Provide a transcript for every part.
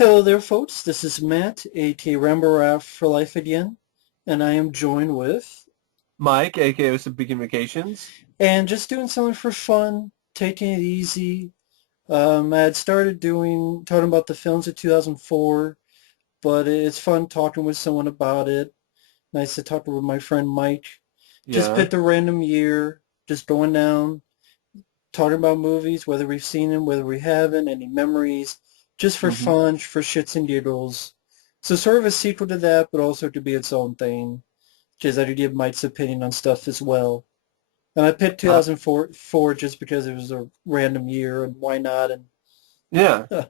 Hello there, folks. This is Matt, aka Rambo for Life again, and I am joined with, Mike, aka some Beacon Vacations. and just doing something for fun, taking it easy. I had started talking about the films of 2004, but it's fun talking with someone about it. Nice to talk with my friend Mike. Just Yeah. picked a random year, just going down, talking about movies, whether we've seen them, whether we haven't, any memories, just for hmm fun, for shits and giggles. So sort of a sequel to that, but also to be its own thing. Just I could give Mike's opinion on stuff as well. And I picked Uh, 2004 just because it was a random year, and why not? And yeah. uh,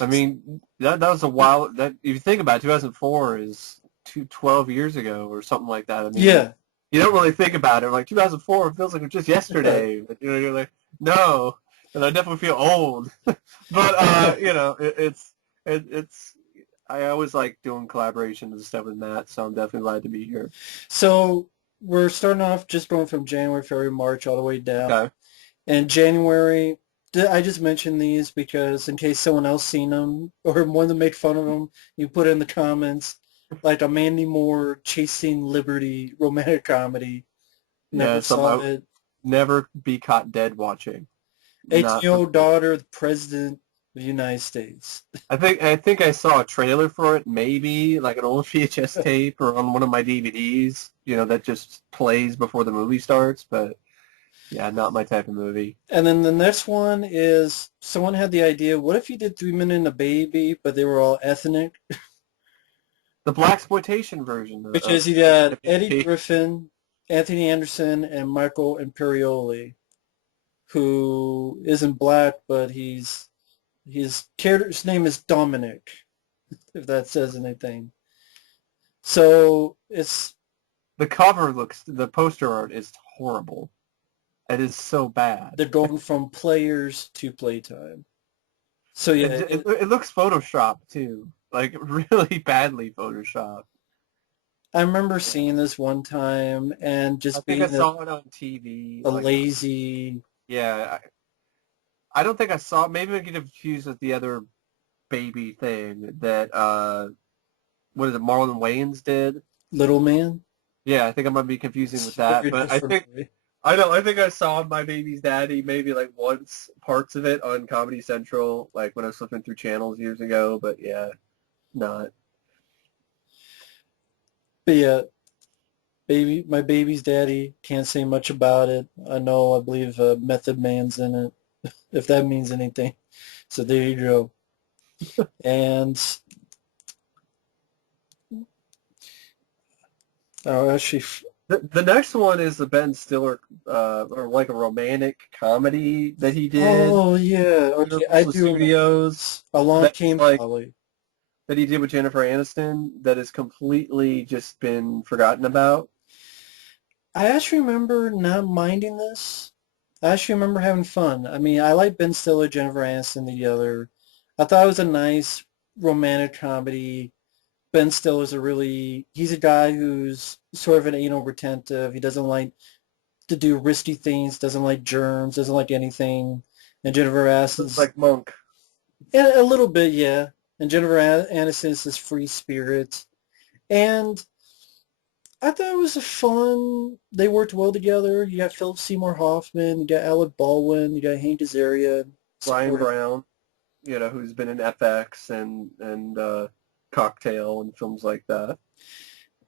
I mean, that was a while. That if you think about it, 2004 is 12 years ago or something like that. I mean, yeah, you don't really think about it. Like 2004, it feels like it was just yesterday. But you're like, no, and I definitely feel old. But it's. I always like doing collaborations and stuff with Matt, so I'm definitely glad to be here. so we're starting off just going from January, February, March, all the way down. Okay. And January, I just mentioned these because in case someone else seen them or wanted to make fun of them, you put it in the comments. Like a Mandy Moore Chasing Liberty romantic comedy. Yeah, Never something saw I it. never be caught dead watching. Not for 18-year-old me. daughter of the President of the United States. I think I saw a trailer for it, maybe like an old VHS tape or on one of my DVDs. That just plays before the movie starts. But yeah, not my type of movie. And then the next one is someone had the idea, what if you did 3 Men and a Baby, but they were all ethnic? The black exploitation version Which of is you got Eddie WP. Griffin, Anthony Anderson, and Michael Imperioli, who isn't black, but his character's name is Dominic, if that says anything. So The poster art is horrible. It is so bad. they're going from players to playtime. So yeah, It, it, it looks photoshopped too, like really badly photoshopped. I remember Yeah. seeing this one time and I just think I being saw it on TV. a Like, lazy. yeah, I don't think I saw. Maybe I get confused with the other baby thing that what is it? Marlon Wayans did. Little man. Yeah, I think I might be confusing with It's that. very But I different think movie. I know. I think I saw My Baby's Daddy maybe like once parts of it on Comedy Central, like when I was flipping through channels years ago. But yeah, not. But yeah, my baby's daddy. Can't say much about it. I believe Method Man's in it, if that means anything. So there you go. And actually, The next one is the Ben Stiller, or like a romantic comedy that he did, oh yeah, okay, I Universal do remember Studios, Along that's Came like Polly. that he did with Jennifer Aniston that has completely just been forgotten about. I actually remember not minding this. I actually remember having fun. I mean, I like Ben Stiller, Jennifer Aniston together. I thought it was a nice romantic comedy. Ben Stiller's he's a guy who's sort of an anal retentive. He doesn't like to do risky things, doesn't like germs, doesn't like anything. And Jennifer Looks Aniston's, like Monk. yeah, a little bit, yeah. And Jennifer Aniston is this free spirit. And I thought it was a fun. They worked well together. You got Philip Seymour Hoffman, you got Alec Baldwin, you got Hank Azaria, Ryan supporting. Brown, who's been in FX and Cocktail and films like that.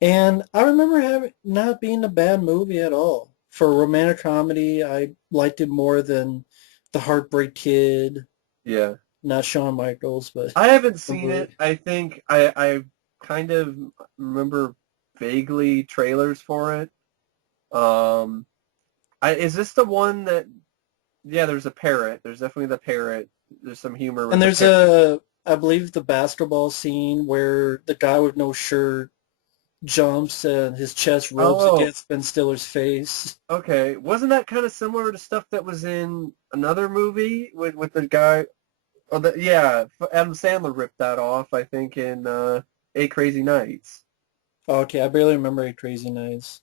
And I remember having not being a bad movie at all. For a romantic comedy, I liked it more than The Heartbreak Kid, Yeah. not Shawn Michaels, but I haven't seen remember it. it. I think I kind of remember vaguely trailers for it. Um, is this the one that? Yeah, there's a parrot. There's definitely the parrot. There's some humor And with the there's parrot. I believe the basketball scene where the guy with no shirt jumps and his chest rubs Oh, against Ben Stiller's face. okay. Wasn't that kind of similar to stuff that was in another movie with the guy? Oh, yeah. Adam Sandler ripped that off. I think in Eight Crazy Nights. Okay, I barely remember Eight Crazy Nights.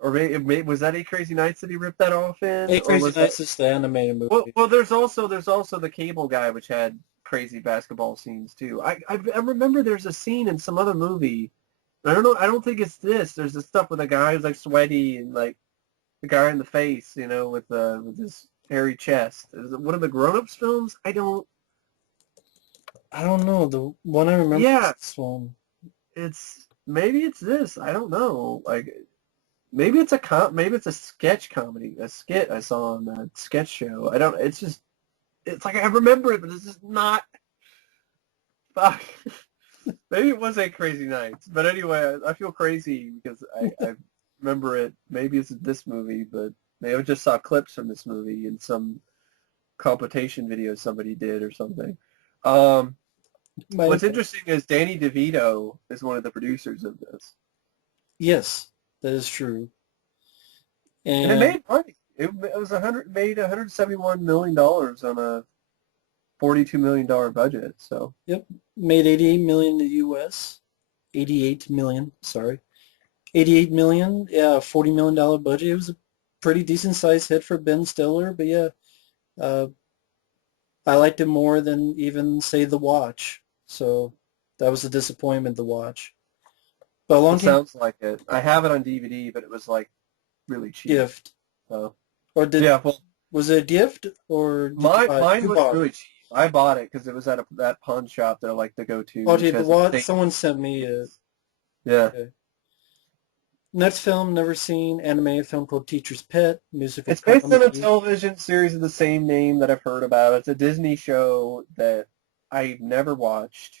Or was that Eight Crazy Nights that he ripped that off in, Eight or Crazy was that? Nights is the animated Well, movie. well, there's also the Cable Guy, which had crazy basketball scenes too. I remember there's a scene in some other movie. I don't know. I don't think it's this. There's this stuff with a guy who's like sweaty and like the guy in the face, with his hairy chest. Is it one of the grown-ups films? I don't know. The one I remember is Yeah, this one. maybe it's this. I don't know. Like maybe it's a sketch comedy, a skit I saw on that sketch show. I don't. It's like I remember it, but it's just not. Fuck. Maybe it was Eight Crazy Nights, but anyway, I feel crazy because I remember it. Maybe it's this movie, but maybe I just saw clips from this movie in some competition video somebody did or something. Um, Might what's have been. interesting is Danny DeVito is one of the producers of this, Yes, that is true. and it And made money. It was made $171 million on a $42 million budget. So yep, made 88 million in the U.S. 88 million, sorry. 88 million, yeah, $40 million budget. It was a pretty decent sized hit for Ben Stiller, but yeah, uh, I liked it more than even say The Watch. So that was a disappointment, The Watch. But it along came sounds like it. I have it on DVD, but it was like really cheap. Gift. So Or did yeah, well, was it a gift or did you buy it? mine You was bought it. really cheap. I bought it because it was at that pawn shop. They're like the go-to, Okay, which The has the Watch. same. Someone sent me it. Yeah, Okay. Next film, never seen, animated film called Teacher's Pet, musical it's based on a comedy. television series of the same name that I've heard about. It's a Disney show that I've never watched,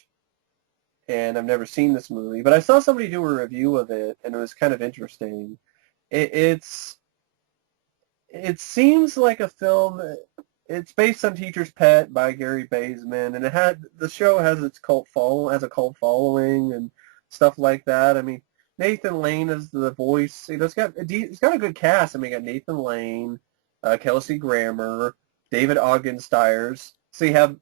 and I've never seen this movie. But I saw somebody do a review of it, and it was kind of interesting. It, it's it seems like a film. It's based on Teacher's Pet by Gary Baseman, and the show has a cult following and stuff like that. I mean, Nathan Lane is the voice. It's got a good cast. I mean, you got Nathan Lane, Kelsey Grammer, David Ogden Stiers. So you have,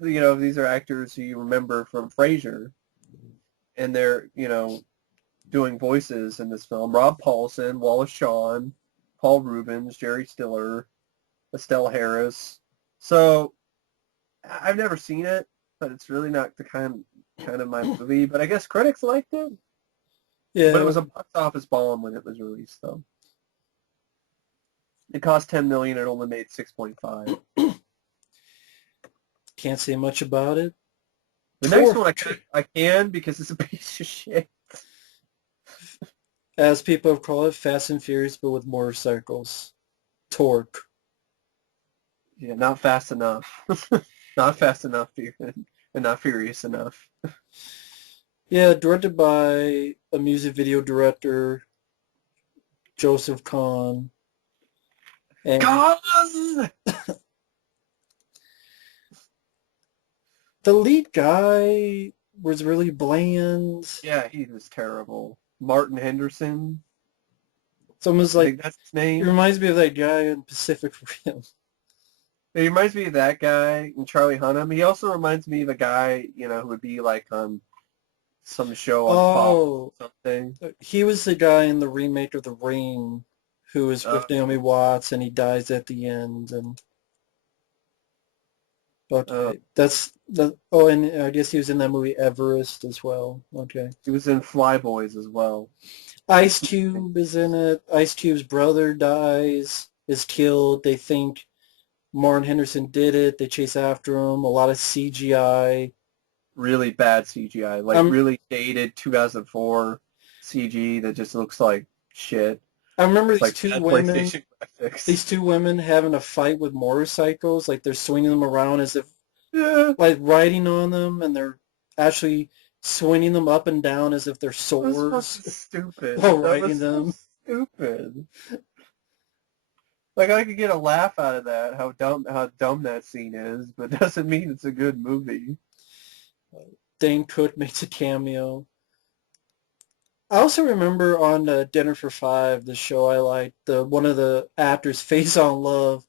these are actors who you remember from Frasier, and they're, doing voices in this film. Rob Paulson, Wallace Shawn, Paul Rubens, Jerry Stiller, Estelle Harris. So I've never seen it, but it's really not the kind of my movie. But I guess critics liked it. But it Yeah, was a box office bomb when it was released, though. It cost 10 million. It only made 6.5. can't say much about it. The next Torque, one I can because it's a piece of shit. as people have called it, Fast and Furious, but with motorcycles. Torque. Yeah, not fast enough. Not fast enough, and not furious enough. Yeah, directed by a music video director, Joseph Kahn. And Cause! the lead guy was really bland. Yeah, he was terrible. Martin Henderson, It's almost I like, think that's his it name. reminds me of that guy in Pacific Rim. He reminds me of that guy and Charlie Hunnam. He also reminds me of a guy, who would be like on some show on Fox Oh, or something. he was the guy in the remake of The Ring who was Uh, with Naomi Watts and he dies at the end. And uh, okay, that's the. Oh, and I guess he was in that movie Everest as well. Okay, he was in Flyboys as well. Ice Cube is in it. Ice Cube's brother dies, is killed. They think Martin Henderson did it. They chase after him. A lot of CGI. Really bad CGI, like Um, really dated 2004 CG that just looks like shit. I remember Like bad PlayStation graphics. these two women having a fight with motorcycles. Like they're swinging them around as if Yeah, like riding on them, and they're actually swinging them up and down as if they're that was fucking swords stupid. while That riding was so them. stupid. Like I could get a laugh out of that, how dumb that scene is, but doesn't mean it's a good movie. Dane Cook makes a cameo. I also remember on Dinner for Five, the show I liked, one of the actors, Face on Love,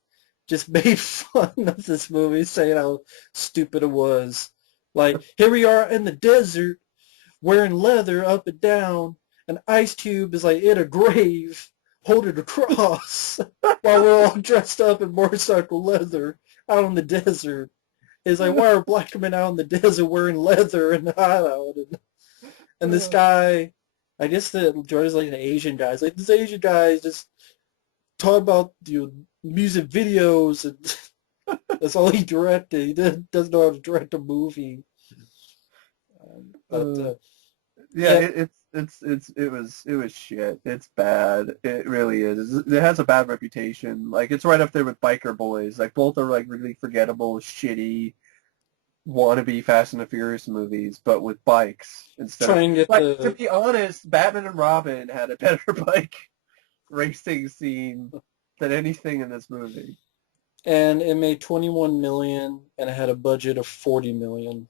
just made fun of this movie, saying how stupid it was. Like, here we are in the desert, wearing leather up and down, and Ice Cube is like in a grave, holding a cross, while we're all dressed up in motorcycle leather out in the desert. It's like, why are black men out in the desert wearing leather and out? And this Uh, guy, I guess the director's like an Asian guy. It's like this Asian guy is just talking about music videos and that's all he directed. He doesn't know how to direct a movie. But uh, yeah, yeah, it was shit. It's bad. It really is. It has a bad reputation. Like it's right up there with Biker Boys. Like both are like really forgettable, shitty, wannabe Fast and the Furious movies, but with bikes instead of. try and get Like to the be honest, Batman and Robin had a better bike racing scene than anything in this movie. and it made 21 million and it had a budget of 40 million.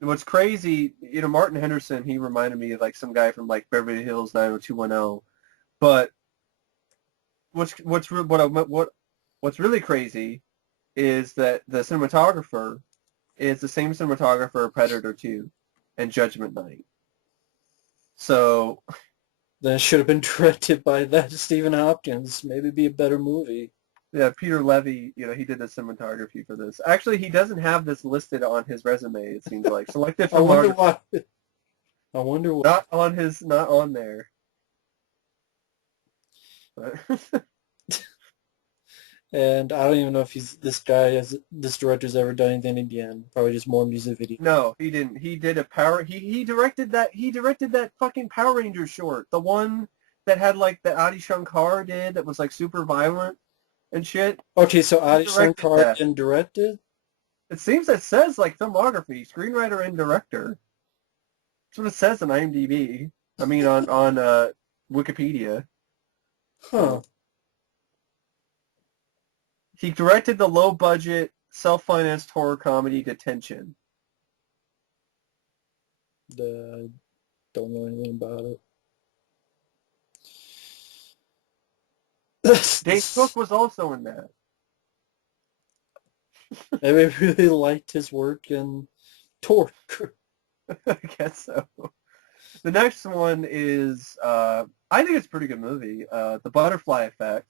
And what's crazy, Martin Henderson, he reminded me of like some guy from like Beverly Hills 90210. But what's really crazy is that the cinematographer is the same cinematographer of Predator 2 and Judgment Night. So Then it should have been directed by that Stephen Hopkins. Maybe it'd be a better movie. yeah, Peter Levy, he did the cinematography for this. Actually, he doesn't have this listed on his resume. It seems like selected I wonder filmography, why. I wonder why. not on there. But And I don't even know if this director's ever done anything again. Probably just more music videos. no, he didn't. He did a power. He directed that fucking Power Rangers short, the one that had like that Adi Shankar did that was like super violent and shit. Okay, so He Adi directed Shankar that. then directed? It seems it says like filmography, screenwriter and director. That's what it says on IMDb. I mean on Wikipedia. Huh. So he directed the low budget self-financed horror comedy Detention. I don't know anything about it. Dane Cook was also in that. I really liked his work in Torque. I guess so. The next one is, I think it's a pretty good movie, The Butterfly Effect,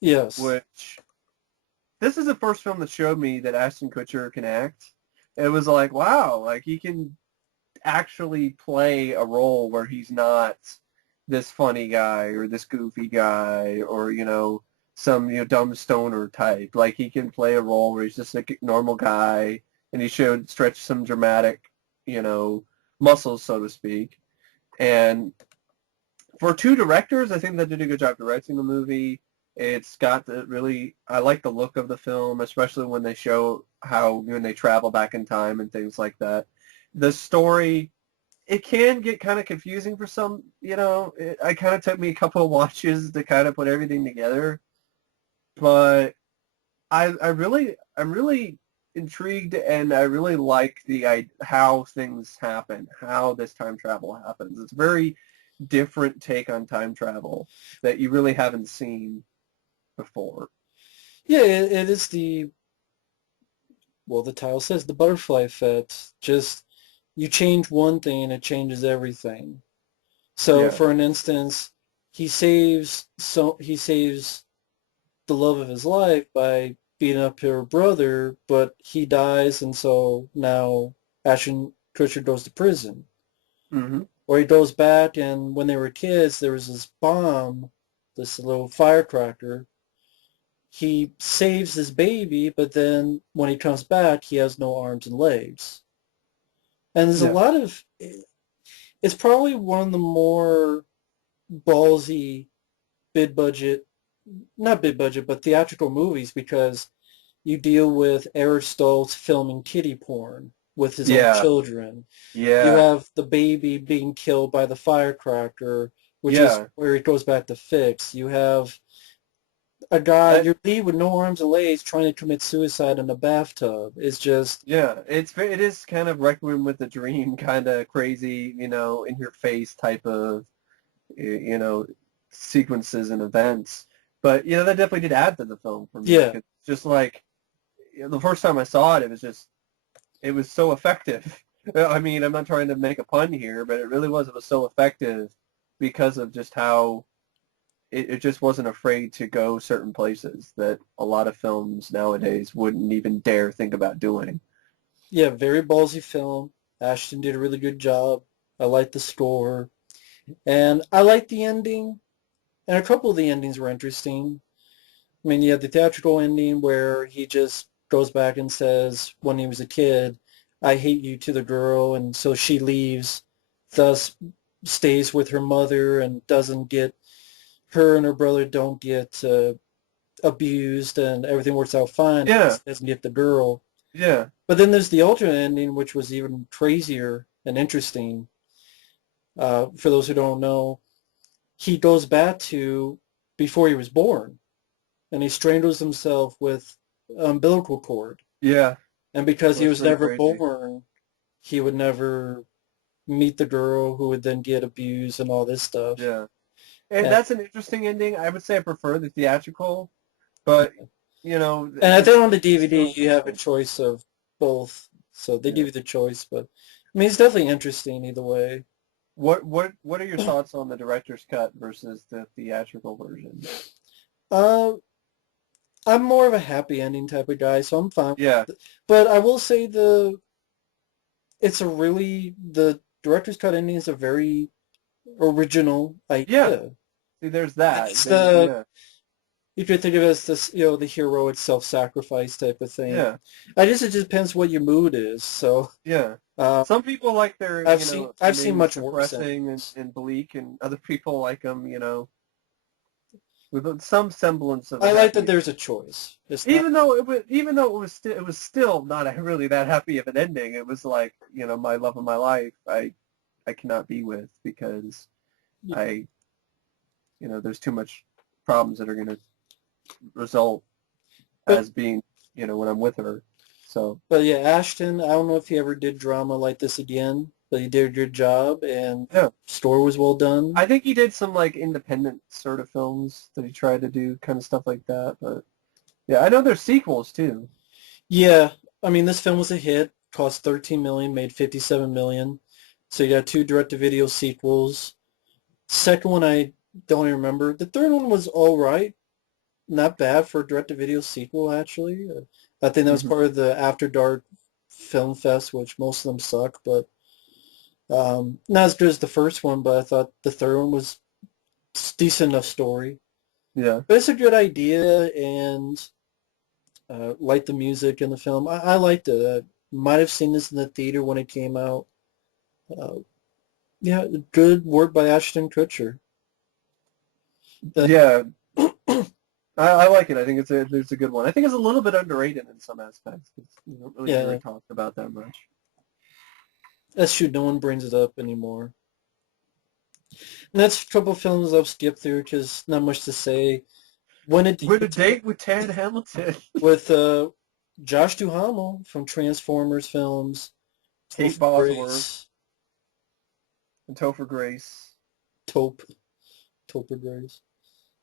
Yes. which this is the first film that showed me that Ashton Kutcher can act. It was like, wow, like he can actually play a role where he's not this funny guy or this goofy guy or, some, dumb stoner type. Like he can play a role where he's just a normal guy and he showed stretch some dramatic, muscles, so to speak. And for two directors, I think they did a good job directing the movie. It's got I like the look of the film, especially when they show how when they travel back in time and things like that. The story, it can get kind of confusing for some, it kind of took me a couple of watches to kind of put everything together. But I'm really intrigued and I really like how things happen, how this time travel happens. It's a very different take on time travel that you really haven't seen before. Yeah, it is the title says, the butterfly effect. Just you change one thing and it changes everything. So Yeah. for an instance, he saves the love of his life by beating up her brother, but he dies, and so now Ashton Kutcher goes to prison. Hmm. Or he goes back, and when they were kids, there was this bomb, this little firecracker. He saves his baby, but then when he comes back, he has no arms and legs. And there's a Yeah. lot of, it's probably one of the more ballsy bid budget, not bid budget, but theatrical movies because you deal with Eric Stoltz filming kiddie porn with his own Yeah. children. You Yeah. have the baby being killed by the firecracker, which is Yeah. where it goes back to fix. You have a guy, I, your lead with no arms and legs trying to commit suicide in a bathtub. It's just, yeah. It is kind of Requiem with a Dream, kind of crazy, in your face type of, you know, sequences and events. But, that definitely did add to the film for me. yeah. 'Cause just like, the first time I saw it, it was so effective. I mean, I'm not trying to make a pun here, but it was so effective because of just how it just wasn't afraid to go certain places that a lot of films nowadays wouldn't even dare think about doing. Yeah, very ballsy film. Ashton did a really good job. I liked the score. And I liked the ending. And a couple of the endings were interesting. I mean, you have the theatrical ending where he just goes back and says, when he was a kid, I hate you to the girl. And so she leaves, thus stays with her mother and doesn't get, her and her brother don't get abused and everything works out fine. Yeah, He doesn't get the girl. yeah, But then there's the alternate ending, which was even crazier and interesting. For those who don't know, he goes back to before he was born, and he strangles himself with umbilical cord. yeah. And because he That's was pretty never crazy. born, he would never meet the girl who would then get abused and all this stuff. Yeah. And And, that's an interesting ending. I would say I prefer the theatrical, but you know, and I think on the it's still DVD you have a interesting. choice of both, so they Yeah. give you the choice. But I mean, it's definitely interesting either way. What are your thoughts on the director's cut versus the theatrical version? Uh, I'm more of a happy ending type of guy, so I'm fine Yeah. with it. But I will say the director's cut ending is a very original Yeah. idea. See, there's that. It's Then the yeah. you could think of it as this, the heroic self-sacrifice type of thing. Yeah. I guess it just depends what your mood is. So Yeah. uh, Some people like their, I've seen endings much worse depressing endings. and bleak, and other people like them, with some semblance of a I like that happy there's ending. a choice. It's not. Even though it was still not really that happy of an ending. It was like, my love of my life, I cannot be with because I, there's too much problems that are going to result But as being, when I'm with her. So but yeah, Ashton. I don't know if he ever did drama like this again, but he did a good job, and yeah, story was well done. I think he did some like independent sort of films that he tried to do kind of stuff like that. But yeah, I know there's sequels too. Yeah, I mean this film was a hit. Cost 13 million, made 57 million. So you got two direct-to-video sequels. Second one I don't even remember. The third one was all right. Not bad for a direct-to-video sequel, actually. I think that was Hmm. part of the After Dark Film Fest, which most of them suck, but not as good as the first one, but I thought the third one was decent enough story. Yeah. But it's a good idea, and like the music in the film. I liked it. I might have seen this in the theater when it came out. Uh, yeah, good work by Ashton Kutcher. The, Yeah, I like it. I think it's a good one. I think it's a little bit underrated in some aspects. We don't really hear yeah, it talked about that much. that's true. No one brings it up anymore. And that's a couple of films I've skipped through because not much to say. Went a date With a date with Tad Hamilton, with Josh Duhamel from Transformers films, Kate Topher Bosworth, Grace, and Topher Grace. Taupe, Topher Grace.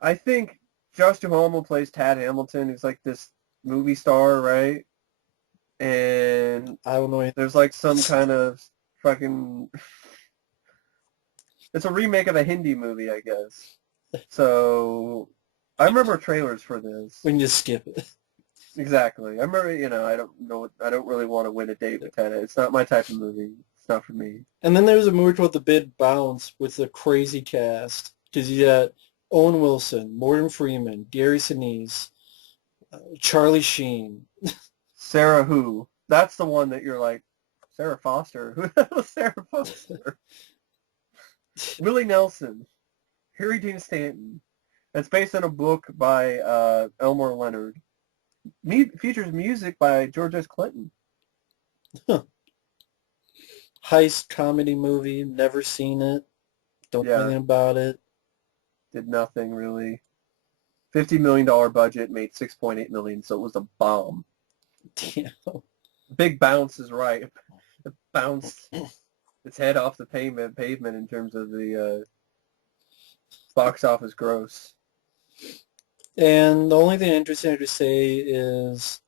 I think Josh Duhamel plays Tad Hamilton. He's like this movie star, right? And I don't know anything there's about like some this. kind of fucking. It's a remake of a Hindi movie, I guess. So I remember trailers for We this. can just skip it. Exactly. I remember, I don't know, I don't really want to win a date with Tenet. It's not my type of movie. It's not for me. And then there's a movie called The Big Bounce with a crazy cast because you got Owen Wilson, Morgan Freeman, Gary Sinise, Charlie Sheen. Sarah who? That's the one that you're like, Sarah Foster. Who the hell is Sarah Foster? Willie Nelson. Harry Dean Stanton. It's based on a book by Elmore Leonard. Features music by George S. Clinton. Heist comedy movie. Never seen it. Don't know Yeah, anything about it. did nothing really. $50 million budget, made 6.8 million, so it was a bomb. Damn. Big bounce is right. It bounced its head off the pavement in terms of the box office gross. And the only thing interesting to say is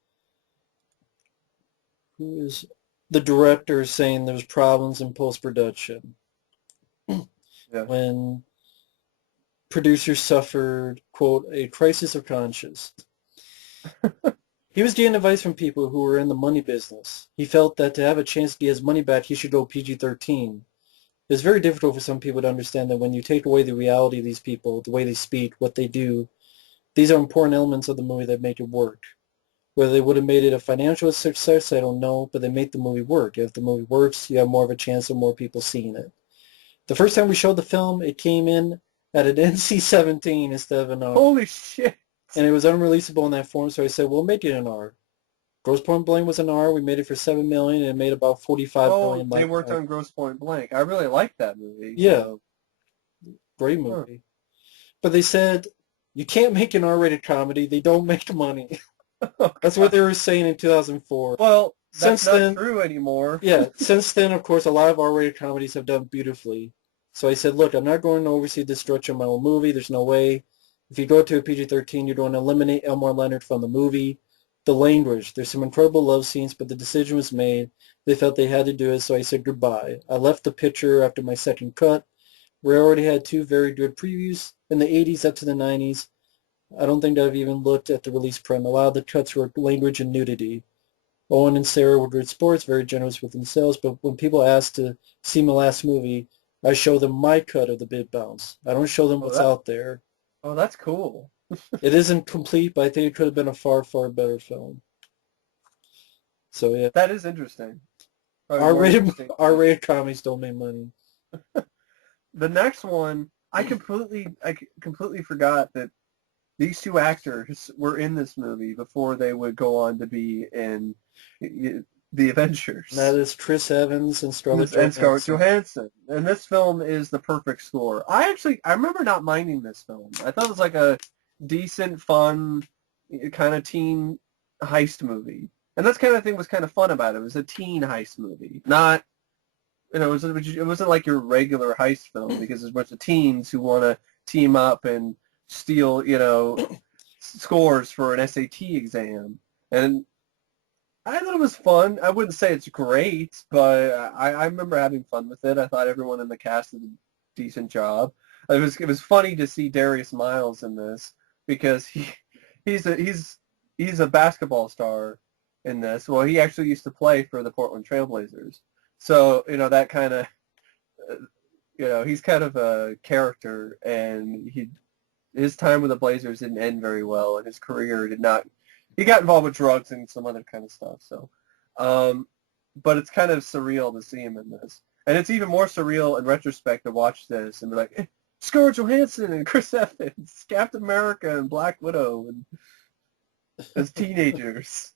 who is the director saying there's problems in post-production Yeah. when producers suffered, quote, a crisis of conscience. He was getting advice from people who were in the money business. He felt that to have a chance to get his money back, he should go PG-13. It's very difficult for some people to understand that when you take away the reality of these people, the way they speak, what they do, these are important elements of the movie that make it work. Whether they would have made it a financial success, I don't know, but they make the movie work. If the movie works, you have more of a chance of more people seeing it. The first time we showed the film, it came in at an NC-17 instead of an R. Holy shit. And it was unreleasable in that form, so I said, we'll make it an R. Grosse Point Blank was an R. We made it for $7 million, and it made about $45 Oh, million they like worked that. on Grosse Point Blank. I really liked that movie. Yeah, So. great Huh. movie. But they said, you can't make an R-rated comedy. They don't make money. Oh, That's what they were saying in 2004. well, that's Since not then, true anymore. yeah, since then, of course, a lot of R-rated comedies have done beautifully. So I said, look, I'm not going to oversee the destruction of my own movie. There's no way. If you go to a PG-13, you're going to eliminate Elmore Leonard from the movie. The language, there's some incredible love scenes, but the decision was made. They felt they had to do it, so I said goodbye. I left the picture after my second cut. We already had two very good previews in the 80s up to the 90s. I don't think I've even looked at the release print. A lot of the cuts were language and nudity. Owen and Sarah were good sports, very generous with themselves, but when people ask to see my last movie, I show them my cut of the bid bounce. I don't show them Oh, what's out there. that's cool. It isn't complete, but I think it could have been a far, far better film. So yeah, That is interesting. Probably more R-rated interesting. R-rated comedies don't make money. The next one, I completely forgot that these two actors were in this movie before they would go on to be in the Avengers. That is Chris Evans and Scarlett And Scarlett Johansson. Johansson. And this film is The Perfect Score. I remember not minding this film. I thought it was like a decent, fun, kind of teen heist movie. And that's kind of thing was kind of fun about it. It was a teen heist movie. Not, it wasn't like your regular heist film because there's a bunch of teens who want to team up and steal, scores for an SAT exam. And I thought it was fun. I wouldn't say it's great, but I remember having fun with it. I thought everyone in the cast did a decent job. It was funny to see Darius Miles in this because he's a basketball star in this. Well, he actually used to play for the Portland Trailblazers, so that kind of he's kind of a character, and his time with the Blazers didn't end very well, and his career did not. He got involved with drugs and some other kind of stuff. So, but it's kind of surreal to see him in this, and it's even more surreal in retrospect to watch this and be like, Scarlett Johansson and Chris Evans, Captain America and Black Widow, and as teenagers.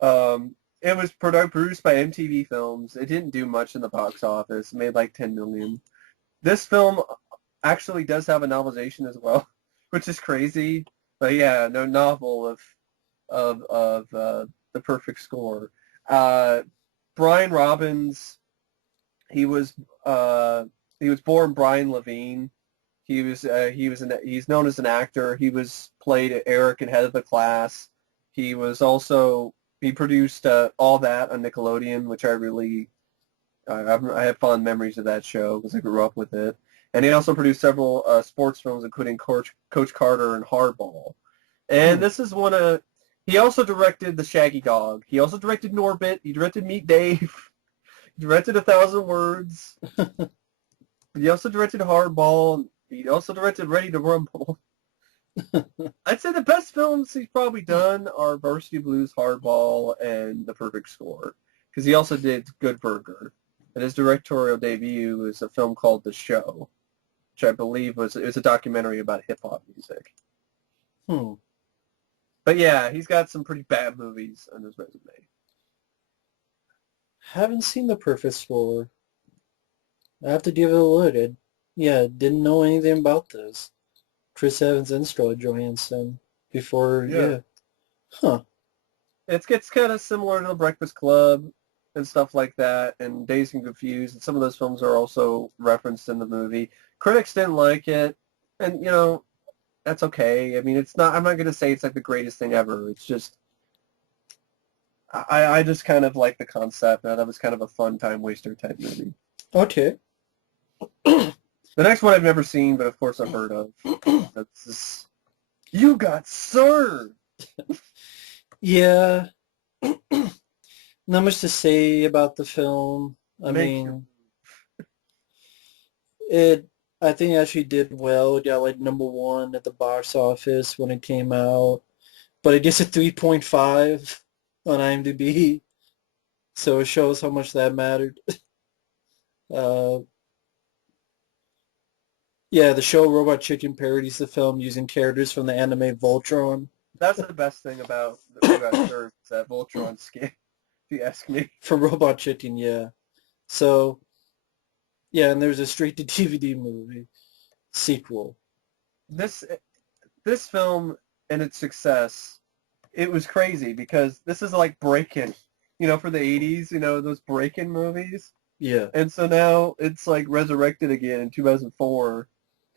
It was produced by MTV Films. It didn't do much in the box office. It made like $10 million. This film actually does have a novelization as well, which is crazy. But yeah, no novel of The Perfect Score. Brian Robbins, he was born Brian Levine. He's known as an actor. He played Eric in Head of the Class. He produced All That on Nickelodeon, which I have fond memories of that show because I grew up with it. And he also produced several sports films, including Coach Carter and Hardball. And this is he also directed The Shaggy Dog. He also directed Norbit. He directed Meet Dave. He directed 1,000 Words. He also directed Hardball. He also directed Ready to Rumble. I'd say the best films he's probably done are Varsity Blues, Hardball, and The Perfect Score. Because he also did Good Burger. And his directorial debut is a film called The Show, which I believe was a documentary about hip-hop music. But yeah, he's got some pretty bad movies on his resume. Haven't seen The Perfect Score. I have to give it a look. Didn't know anything about this. Chris Evans and Scarlett Johansson before, yeah. Huh. It gets kind of similar to The Breakfast Club and stuff like that, and Dazed and Confused, and some of those films are also referenced in the movie. Critics didn't like it, and, that's okay. I mean, I'm not going to say it's like the greatest thing ever. It's just, I just kind of like the concept, and that was kind of a fun time waster type movie. Okay. The next one I've never seen, but of course I've heard of. You got served! Yeah, not much to say about the film. I Make your mean, it, I think it actually did well. It got like number one at the box office when it came out, but it gets a 3.5 on IMDb, so it shows how much that mattered. Uh, yeah, the show Robot Chicken parodies the film using characters from the anime Voltron That's the best thing about We Got Served, is that Voltron skin, if you ask me. from Robot Chicken, yeah. So, yeah, and there's a straight-to-DVD movie sequel. This this film and its success, it was crazy because this is like Breakin', for the 80s, those Breakin' movies. Yeah. And so now it's like resurrected again in 2004.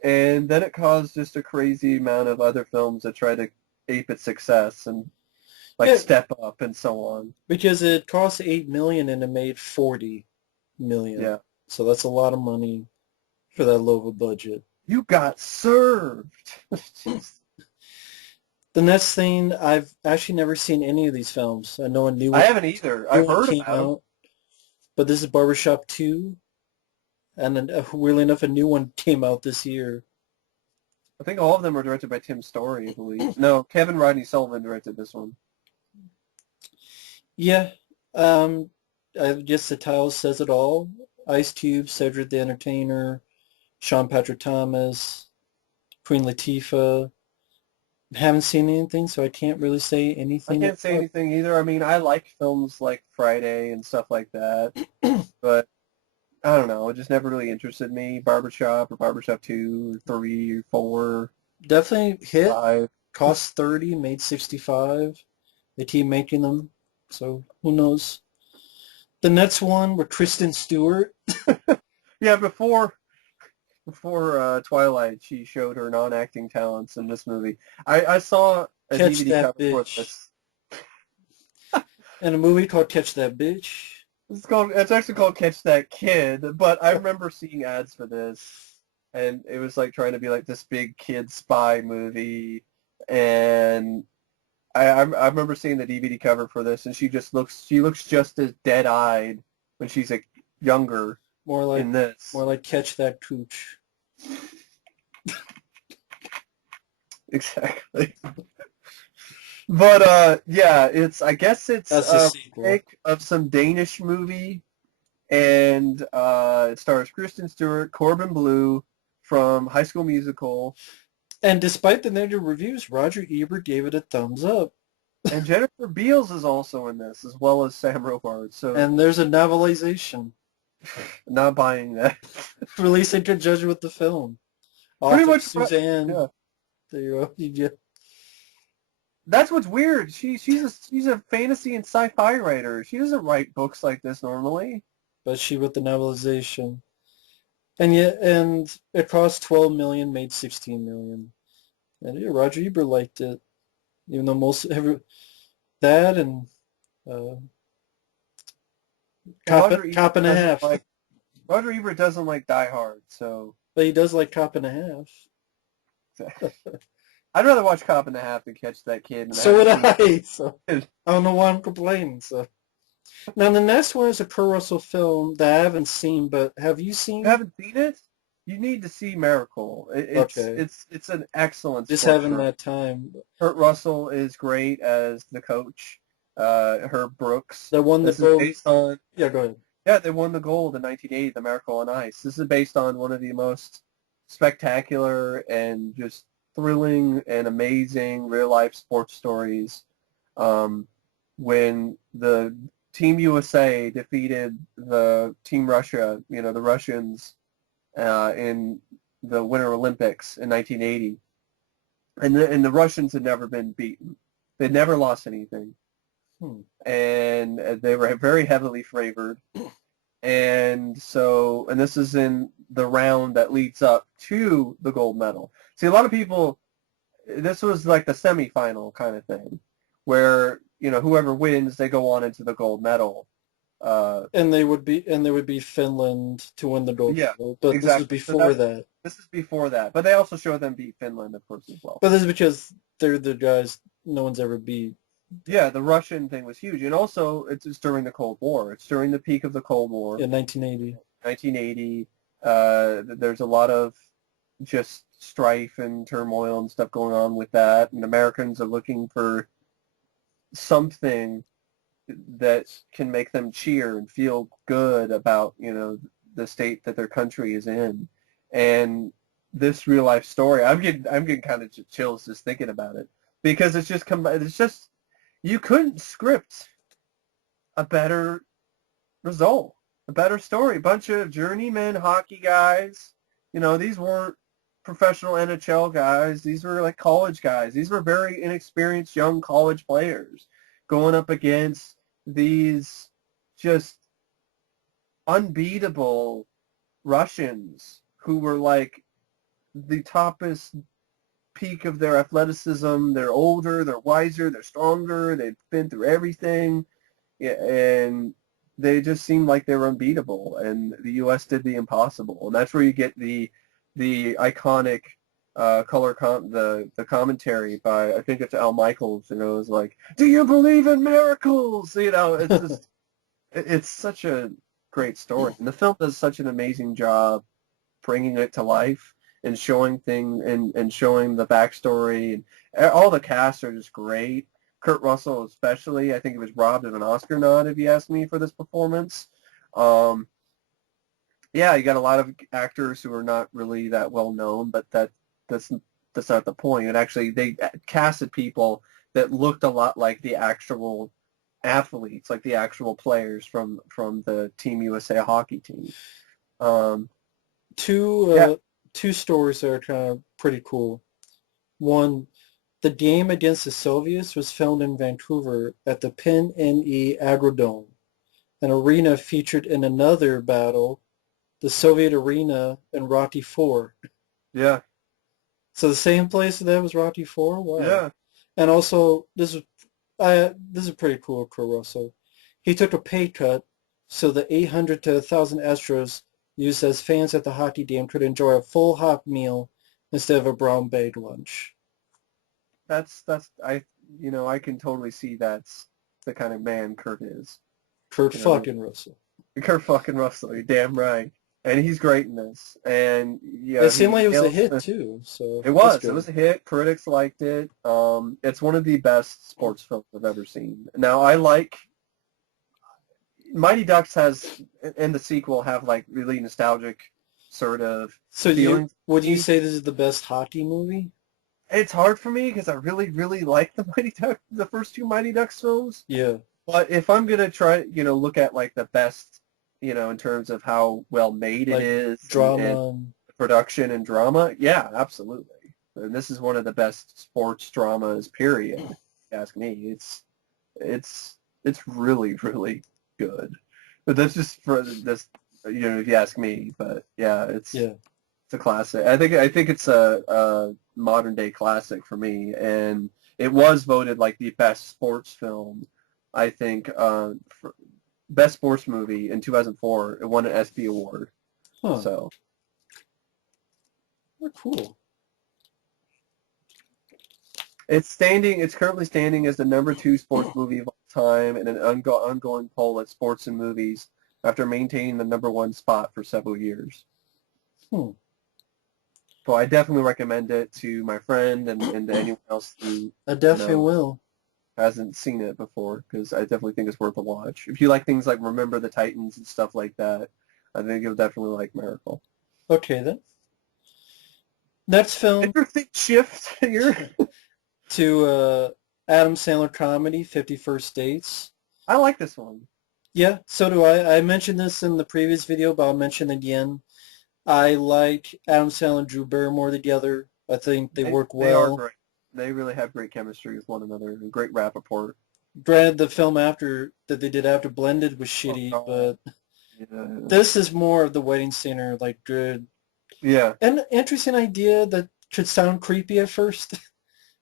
And then it caused just a crazy amount of other films that try to ape its success and like Yeah, Step Up and so on. because it cost 8 million and it made 40 million. Yeah. So that's a lot of money for that low of a budget. You got served. Jeez. The next thing, I've actually never seen any of these films. I know a I haven't either. new I've one heard came about them. out, but this is Barbershop 2, and then, weirdly enough, a new one came out this year. I think all of them were directed by Tim Story, I believe. No, Kevin Rodney Sullivan directed this one. Yeah, I guess the title says it all. Ice Cube, Cedric the Entertainer, Sean Patrick Thomas, Queen Latifah. Haven't seen anything, so I can't really say I anything can't say about. anything either. I mean, I like films like Friday and stuff like that, but I don't know. It just never really interested me. Barbershop or Barbershop 2 or 3 or 4, Definitely hit. 5. Cost 30, made 65. They keep making them, so who knows? The next one with Kristen Stewart. Yeah, before Twilight, she showed her non-acting talents in this movie. I saw a Catch DVD That cover for Bitch. this. And a movie called Catch That Bitch. It's actually called Catch That Kid, but I remember seeing ads for this, and it was like trying to be like this big kid spy movie, and I remember seeing the DVD cover for this, and she looks just as dead-eyed when she's like younger More like in this. more like Catch That Cooch. Exactly. But yeah, I guess it's That's the a sequel. remake of some Danish movie, and it stars Kristen Stewart, Corbin Bleu from High School Musical, And despite the negative reviews, Roger Ebert gave it a thumbs up. and Jennifer Beals is also in this, as well as Sam Robart. So And there's a novelization not buying that. released in conjunction with the film. Pretty Author much, Suzanne. yeah. There you go. That's what's weird. She's a fantasy and sci-fi writer. She doesn't write books like this normally. But she wrote the novelization. And yet, and it cost 12 million, made 16 million. And yeah, Roger Ebert liked it, even though that and uh, And Cop and a Half. Roger Ebert doesn't like Die Hard, so But he does like Cop and a Half. I'd rather watch Cop and a Half than Catch That Kid. And I So would haven't I. So seen it. I don't know why I'm complaining. So now the next one is a Kurt Russell film that I haven't seen, but have you You seen? haven't seen it? You need to see Miracle. Okay, It's an excellent just sports having film. that time. Kurt Russell is great as the coach. Herb Brooks. That won the This is gold. based on Yeah, go ahead. Yeah, they won the gold in 1980, the Miracle on Ice. This is based on one of the most spectacular and just thrilling and amazing real-life sports stories, when the Team USA defeated the Team Russia, the Russians, in the Winter Olympics in 1980. And the Russians had never been beaten. They'd never lost anything. Hmm. And they were very heavily favored. And this is in the round that leads up to the gold medal. See, a lot of people, this was like the semifinal kind of thing, where, whoever wins, they go on into the gold medal. And there would be Finland to win the gold Yeah, medal, but this was exactly. before that. This is before that. But they also show them beat Finland, of course, as well. But this is because they're the guys no one's ever beat. Yeah, the Russian thing was huge, and also it's during the Cold War. It's during the peak of the Cold War, in 1980. 1980. There's a lot of just strife and turmoil and stuff going on with that, and Americans are looking for something that can make them cheer and feel good about, the state that their country is in. And this real life story, I'm getting kind of chills just thinking about it because it's just you couldn't script a better result, a better story. A bunch of journeyman hockey guys. These weren't professional NHL guys. These were like college guys. These were very inexperienced young college players going up against these just unbeatable Russians who were like the toppest peak of their athleticism. They're older, they're wiser, they're stronger, they've been through everything, yeah, and they just seemed like they were unbeatable. And the U.S. did the impossible, and that's where you get the iconic the commentary by, I think it's Al Michaels, it was like, "Do you believe in miracles?" It's just it's such a great story, and the film does such an amazing job bringing it to life and showing and showing the backstory, and all the cast are just great. Kurt Russell especially, I think he was robbed of an Oscar nod, if you ask me, for this performance. Um, yeah, you got a lot of actors who are not really that well known, but that's that's not the point. And actually, they casted people that looked a lot like the actual athletes, like the actual players from the Team USA hockey team. Um, Two yeah, two stories that are kind of pretty cool. One, the game against the Soviets was filmed in Vancouver at the PNE Agrodome, an arena featured in another battle, the Soviet arena in Rocky 4. yeah, So the same place that was Rocky 4? Wow. yeah. And also, this is pretty cool, Kurt Russell. He took a pay cut so the 800 to 1,000 extras used as fans at the hockey game could enjoy a full hot meal instead of a brown bag lunch. That's I can totally see that's the kind of man Kurt is. Kurt You know, fucking Russell. Kurt fucking Russell, you're damn right. And he's great in this. And It yeah, seemed he like it was a nails hit the. too, so It that's was. It good. was a hit. Critics liked it. It's one of the best sports films I've ever seen. Now I like Mighty Ducks has, and the sequel have like really nostalgic sort of So feelings. would To you me. say this is the best hockey movie? It's hard for me because I really, really like the first two Mighty Ducks films. Yeah, But if I'm gonna try, look at like the best, in terms of how well made it like is and drama. production and drama, yeah, absolutely. And this is one of the best sports dramas, period. If you ask me, it's it's really, really good. But that's just for this, if you ask me. But yeah, Yeah. it's a classic. I think it's a modern day classic for me, and it was voted like the best sports film. I think for best sports movie in 2004. It won an ESPY award. Huh. So Oh, cool. it's currently standing as the number two sports movie of all time in an ongoing poll at Sports and Movies after maintaining the number one spot for several years. Hmm. So I definitely recommend it to my friend and to anyone else who I you definitely know will. hasn't seen it before, because I definitely think it's worth a watch. If you like things like Remember the Titans and stuff like that, I think you'll definitely like Miracle. Okay then. Next film Interesting shift here. to Adam Sandler comedy, 51st Dates. I like this one. Yeah, so do I. I mentioned this in the previous video, but I'll mention it again. I like Adam Sandler and Drew Barrymore together. I think they They work they are well. great. They really have great chemistry with one another and great rapport. Granted, the film after that they did after Blended was Oh shitty, God. but Yeah. this is more of the wedding singer, like good. Yeah. An interesting idea that could sound creepy at first.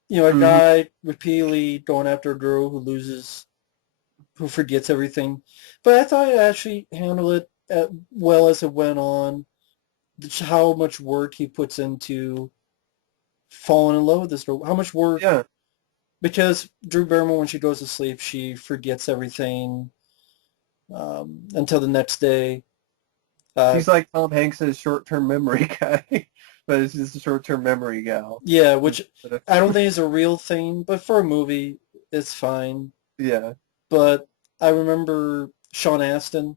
You know, a Hmm. guy repeatedly going after a girl who forgets everything. But I thought I actually handled it well as it went on. Just how much work he puts into falling in love with this girl. How much work Yeah. because Drew Barrymore, when she goes to sleep, she forgets everything until the next day. Uh, She's like Tom Hanks's short-term memory guy, but it's just a short-term memory gal. yeah, which Instead of- I don't think is a real thing, but for a movie, it's fine. Yeah, But I remember Sean Astin,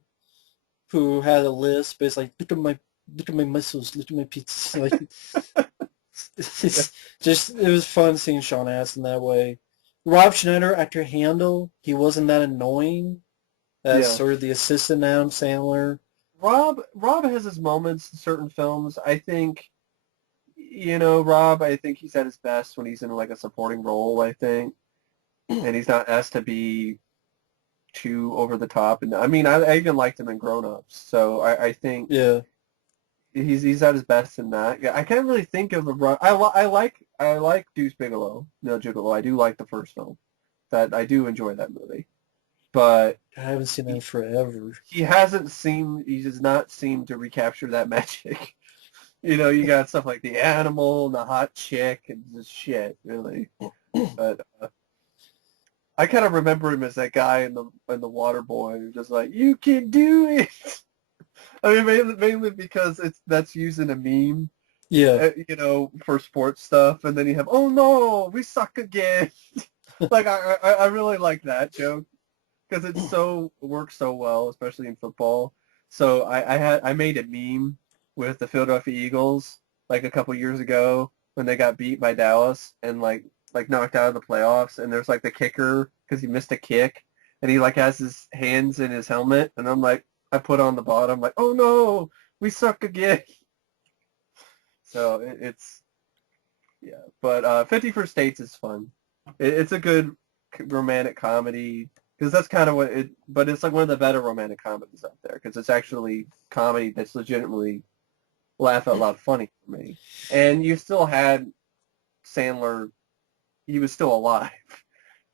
who had a list, but it's like, look at my muscles, look at my pits. Like, yeah, it's just, it was fun seeing Sean Astin that way. Rob Schneider, actor Handel, he wasn't that annoying as yeah. sort of the assistant Adam Sandler. Rob has his moments in certain films. I think, Rob, I think he's at his best when he's in like a supporting role, I think. And he's not asked to be too over the top. And I mean, I even liked him in Grown Ups. So I think Yeah. he's at his best in that. Yeah, I can't really think of a Rob. I like Deuce Bigelow, No Gigolo. I do like the first film. That I do enjoy that movie. But I haven't seen that in he, forever. he does not seem to recapture that magic. You got stuff like the animal and the hot chick and just shit, really. But I kind of remember him as that guy in the Water Boy, who's just like, you can do it. I mean, mainly because that's using a meme, Yeah. for sports stuff, and then you have, oh no, we suck again. Like I really like that joke because works so well, especially in football. So I made a meme with the Philadelphia Eagles like a couple years ago when they got beat by Dallas and like knocked out of the playoffs. And there's like the kicker because he missed a kick, and he like has his hands in his helmet, and I'm like, I put on the bottom like, oh no, we suck again. So it's yeah, but 50 First Dates is fun. It's a good romantic comedy because that's kind of but it's like one of the better romantic comedies out there because it's actually comedy that's legitimately laugh out loud funny for me. And you still had Sandler, he was still alive.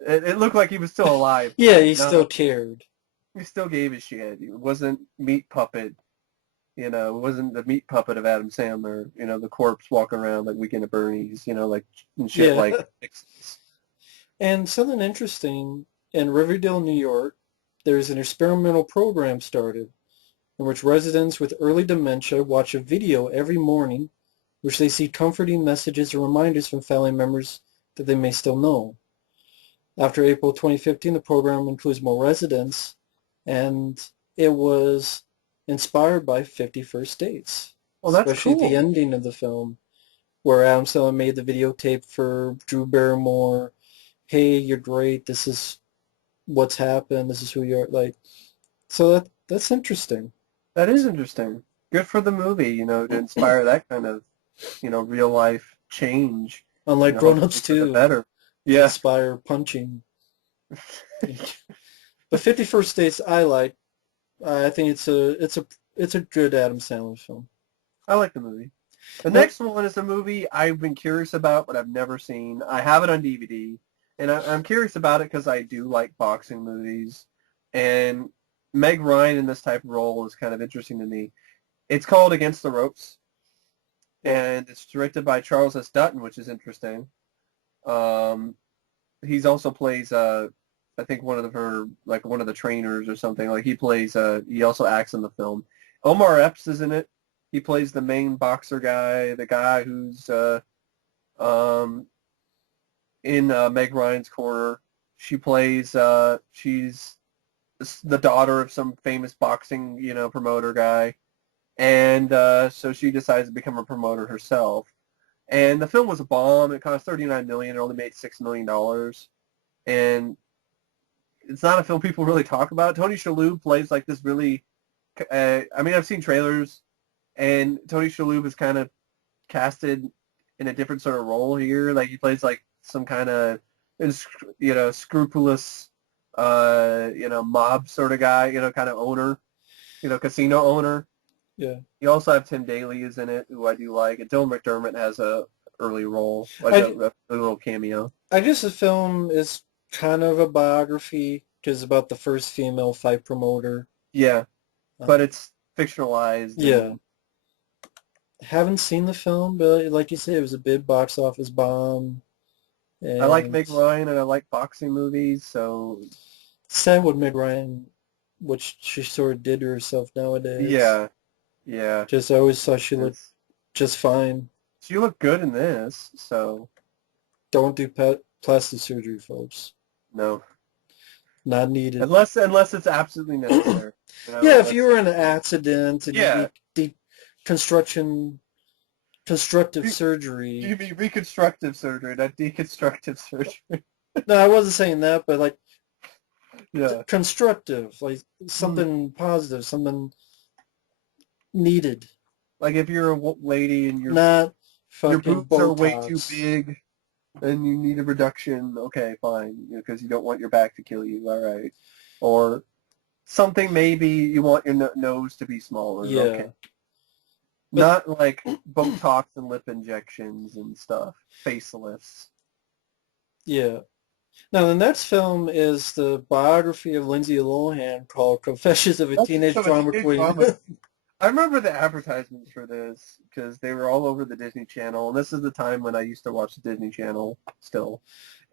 It looked like he was still alive, Yeah, he still not cared. he still gave a shit. It wasn't meat puppet, it wasn't the meat puppet of Adam Sandler, the corpse walking around like Weekend at Bernie's, like and shit Yeah. like And something interesting, in Riverdale, New York, there's an experimental program started in which residents with early dementia watch a video every morning, which they see comforting messages and reminders from family members that they may still know. After April 2015, the program includes more residents, and it was inspired by 50 First Dates, well, that's especially at the cool. ending of the film, where Adam Sandler made the videotape for Drew Barrymore. Hey, you're great. This is what's happened. This is who you are. Like, so that's interesting. That is interesting. Good for the movie, to inspire that kind of, real life change, Unlike Grown hopefully Ups for the 2, better. to Yeah. inspire punching. But 50 First Dates, I like. I think it's a good Adam Sandler film. I like the movie. The Now, next one is a movie I've been curious about, but I've never seen. I have it on DVD, and I'm curious about it because I do like boxing movies, and Meg Ryan in this type of role is kind of interesting to me. It's called Against the Ropes, and it's directed by Charles S. Dutton, which is interesting. Um, he's also plays I think one of the trainers or something. Like he also acts in the film. Omar Epps is in it. He plays the main boxer guy, the guy who's um in Meg Ryan's corner. She's the daughter of some famous boxing, promoter guy. And so she decides to become a promoter herself. And the film was a bomb. It cost $39 million. It only made $6 million. And it's not a film people really talk about. Tony Shalhoub plays like this really. I mean, I've seen trailers, and Tony Shalhoub is kind of casted in a different sort of role here. Like he plays like some kind of, scrupulous, mob sort of guy. Kind of owner. Casino owner. yeah, You also have Tim Daly is in it, who I do like, and Dylan McDermott has a early role, like I a little cameo. I guess the film is kind of a biography because about the first female fight promoter. Yeah, but Um, it's fictionalized yeah, and haven't seen the film, but like you said, it was a big box office bomb, I like And Meg Ryan and I like boxing movies, so sad what Meg Ryan, what she sort of did to herself nowadays. yeah, yeah. Just I always thought she looked It's, just fine. she looked good in this, so Don't do plastic surgery, folks. no. Not needed. Unless it's absolutely necessary. Yeah, if you That's were in an accident and you yeah. need deep constructive Re- surgery. you mean reconstructive surgery, not deconstructive surgery. No, I wasn't saying that, but like Yeah. constructive, like Mm. something positive, something needed, Like if you're a lady and not your fucking boobs are way too Botox. big and you need a reduction, okay, fine, because you don't want your back to kill you, all right. Or something maybe you want your nose to be smaller, okay. Yeah, but Not like Botox and lip injections and stuff, facelifts. yeah. Now the next film is the biography of Lindsay Lohan called Confessions of a That's Teenage some Drama teenage Queen. drama. I remember the advertisements for this because they were all over the Disney Channel, and this is the time when I used to watch the Disney Channel still.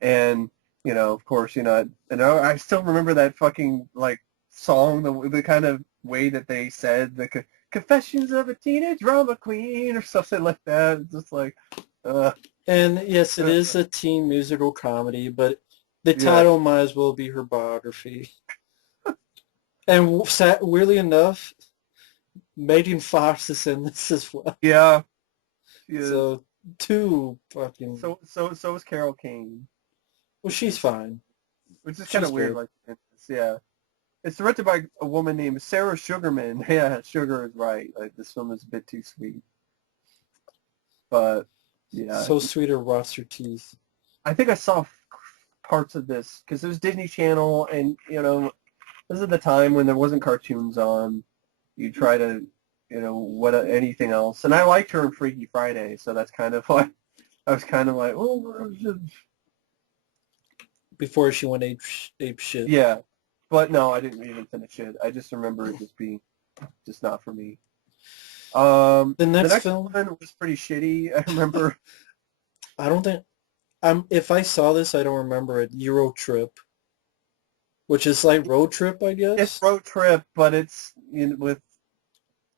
And of course, and I still remember that fucking like song, the kind of way that they said the Confessions of a Teenage Drama Queen or something like that. It's just like, uh, And yes, it uh, is a teen musical comedy, but the yeah, title might as well be her biography. And weirdly enough, Megan Fox is in this as well. yeah, she is. So two fucking. So is Carol Kane, Well, which she's is fine. which is kind She's of weird. good. Like, yeah. It's directed by a woman named Sarah Sugarman. Yeah, sugar is right. Like this film is a bit too sweet, but yeah, So sweet it rots her teeth. I think I saw parts of this because it was Disney Channel, and this is the time when there wasn't cartoons on. You try to, what anything else, and I liked her in Freaky Friday, so that's kind of why I was kind of like, oh, Before she went ape shit. yeah, but no, I didn't even finish it. I just remember it just being just not for me. The The next next film, one was pretty shitty. I remember. I don't think if I saw this, I don't remember it. Euro Trip, which is like road trip, I It's guess. Road Trip, but it's with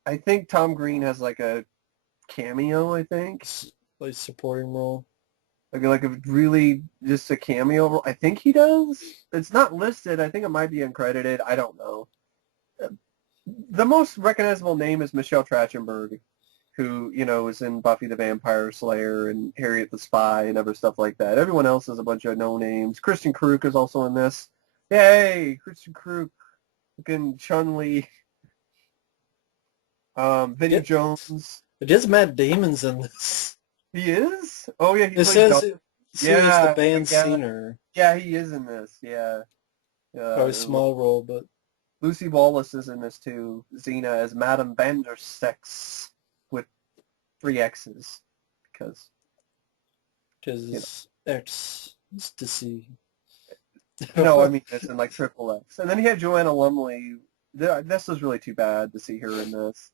I think Tom Green has like a cameo. I think Like supporting role. like a really just a cameo. I think he does. It's not listed. I think it might be uncredited. I don't know. The most recognizable name is Michelle Trachtenberg, who is in Buffy the Vampire Slayer and Harriet the Spy and other stuff like that. Everyone else is a bunch of no names. Christian Kruk is also in this. Yay, Christian Kruk, fucking Chun-Li, Vinnie It, Jones. it is Matt Damon's in this. He is? Oh yeah, he It plays says Dog. he is the Yeah, band yeah, singer. yeah. He is in this. Yeah. Probably a small role, but Lucy Wallace is in this too. Xena as Madame Vandersex with three X's because because you know. his ex is deceased. No, I mean it's in like triple X. And then he had Joanna Lumley. This was really too bad to see her in this.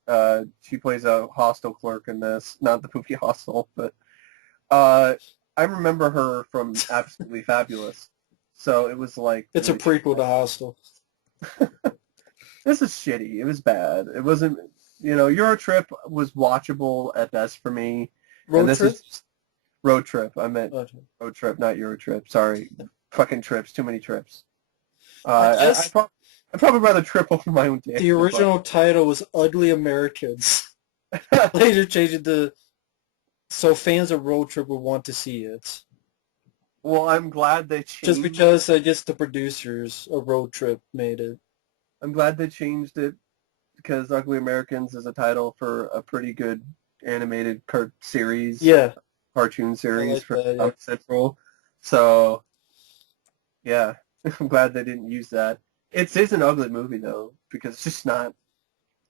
She plays a hostel clerk in this, not the poopy hostel, but uh, I remember her from Absolutely Fabulous. So it was like It's a really prequel to Hostel. this is shitty. It was bad. It wasn't, Euro Trip was watchable at best for me, and Road this is Trip? Road Trip. I meant Okay. Road Trip, not Euro Trip. Sorry, fucking trips. Too many trips. I I guess probably I'd probably rather trip over my own dick the than fuck. original title was Ugly Americans. Later changed it to so fans of Road Trip would want to see it. Well, I'm glad they Just changed. because I guess the producers of Road Trip made it. I'm glad they changed it because Ugly Americans is a title for a pretty good animated Yeah, cartoon I series like for that, yeah. Comedy Central. So yeah, I'm glad they didn't use that. It is an ugly movie though because it's just not.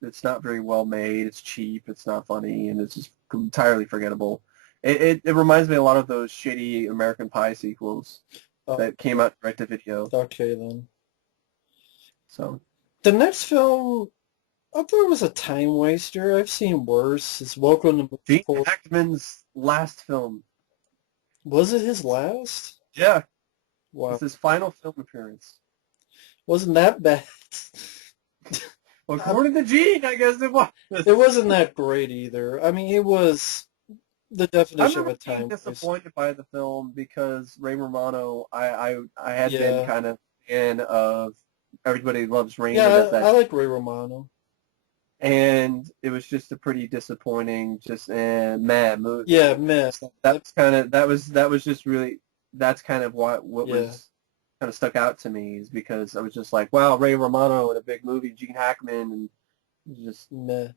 It's not very well made. It's cheap. It's not funny, and it's just entirely forgettable. It reminds me a lot of those shitty American Pie sequels Oh, that came out direct to video. okay then. So The next film, I thought it was a time waster. I've seen worse. It's Welcome to Gene Mooseport. Hackman's last film. Was it his last? Yeah, it's Wow. his final film appearance. Wasn't that bad. Well, I, according to Gene, I guess it was. it wasn't that great either. I mean, it was the I definition of remember a being time waste. disappointed by the film because Ray Romano, I had been Yeah. kind of a fan of Everybody Loves Raymond Yeah, as that, I like Ray Romano. and it was just a pretty disappointing, just meh Yeah, movie. meh. So That, that's kind of that was just really that's kind of what yeah, was kind of stuck out to me is because I was just like, wow, Ray Romano in a big movie, Gene Hackman, and just meh.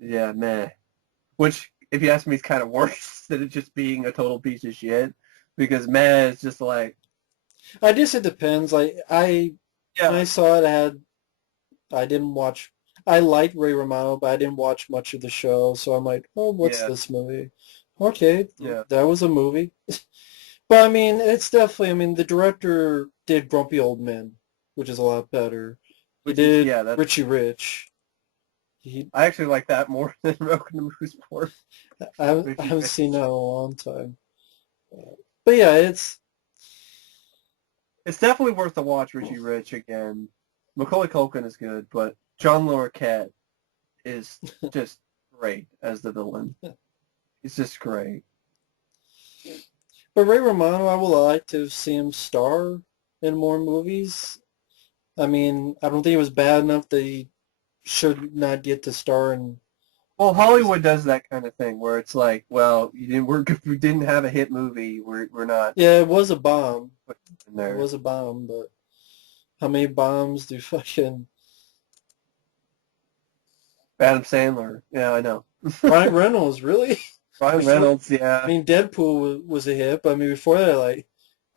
yeah, meh. Which, if you ask me, is kind of worse than it just being a total piece of shit. Because meh is just like, I guess it depends. Like when yeah, I saw it, I didn't watch. I liked Ray Romano, but I didn't watch much of the show. So I'm like, oh, what's yeah, this movie? Okay, yeah. that was a movie. But I mean, it's definitely. I mean, the director did Grumpy Old Men, which is a lot better. He Which is, did yeah, that's, Richie Rich. He, I actually like that more than Welcome to Mooseport. I Richie haven't Rich. seen that in a long time. But yeah, it's It's definitely worth the watch, Richie Rich again. Macaulay Culkin is good, but John Larroquette is just great as the villain. He's just great. but Ray Romano, I would like to see him star in more movies. I mean, I don't think it was bad enough that he should not get to star in. Well, Hollywood does that kind of thing where it's like, well, we didn't have a hit movie. We're not Yeah, it was a bomb. putting it in It there. was a bomb, but how many bombs do fucking Adam Sandler. Yeah, I know. Ryan Reynolds really? Ryan Before, Reynolds. I Yeah. mean, Deadpool was a hit, but I mean, before that, like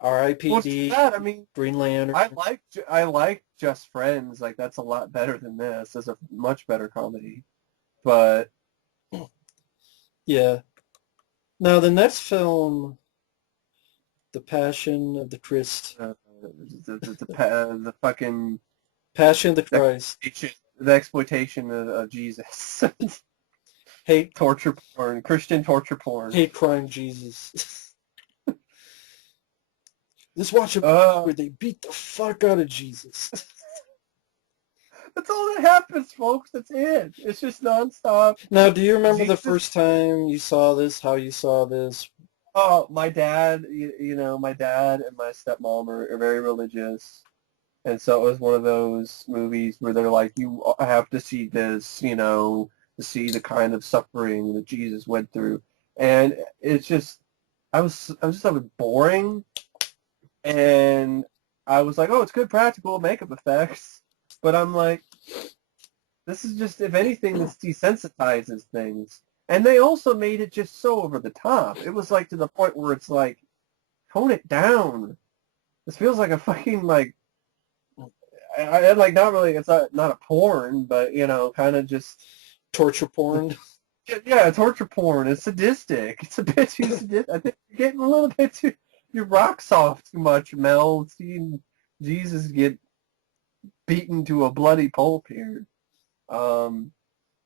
Well, it's R.I.P.D., that. I mean, Green Lantern. I like Just Friends. Like that's a lot better than this. It's a much better comedy. But Yeah. Now the next film, The Passion of the Christ, the fucking Passion of the Christ, the exploitation of Jesus, hate torture porn, Christian torture porn. hate crime Jesus. Let's watch a movie Uh, where they beat the fuck out of Jesus. that's all that happens, folks. That's it. It's just nonstop. Now, do you remember the Jesus. first time you saw this? How you saw this? Oh, my dad. My dad and my stepmom are very religious, and so it was one of those movies where they're like, you have to see this, to see the kind of suffering that Jesus went through, and it's just, I was boring, and I was like, oh, it's good practical makeup effects, but I'm like, this is just, if anything, this desensitizes things. And they also made it just so over the top. It was like to the point where it's like, tone it down. This feels like a fucking like, like not really. It's not a porn, but kind of just Torture porn? yeah, torture porn. It's sadistic. It's a bit too sadistic. I think you're getting a little bit too. You're rock soft too much, Mel. Seeing Jesus get beaten to a bloody pulp here. Um,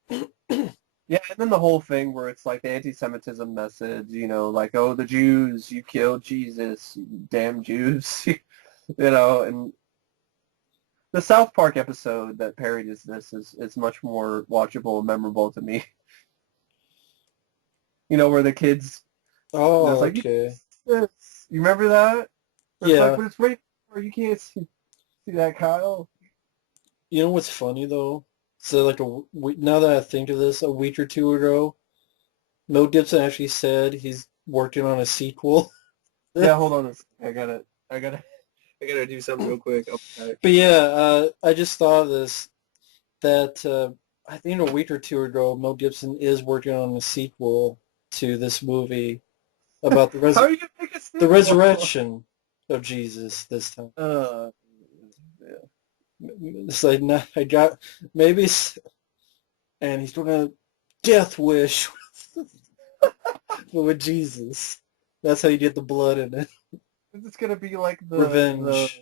yeah, and then the whole thing where it's like the anti-Semitism message, like, oh, the Jews, you killed Jesus, you damn Jews, and the South Park episode that parodies this is much more watchable and memorable to me. Where the kids, there's Oh, like, okay. you remember that? Where it's like, Yeah. but it's right where you can't see that, Kyle. You know what's funny though? So like now that I think of this, a week or two ago, Mel Gibson actually said he's working on a sequel. Yeah, hold on a second. I gotta do something real quick. I'll be back. But yeah, I just thought of this that I think a week or two ago, Mel Gibson is working on a sequel to this movie about How are you gonna make a the sequel? resurrection of Jesus this time. Yeah. It's like, nah, I got maybe, and he's gonna death wish with Jesus. That's how you get the blood in it. Is this gonna be like Revenge.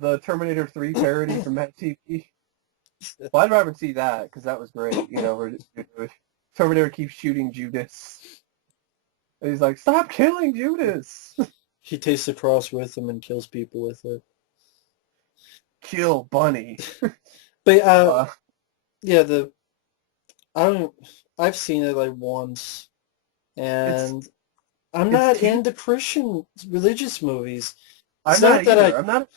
the Terminator 3 parody from Matt TV? Well, I'd rather see that because that was great. Where Terminator keeps shooting Judas, and he's like, "Stop killing Judas." he takes the cross with him and kills people with it. Kill Bunny. But Uh, yeah, the I don't. I've seen it like once, it's and I'm it's not teen. into Christian religious movies. It's I'm not not that either. I'm not.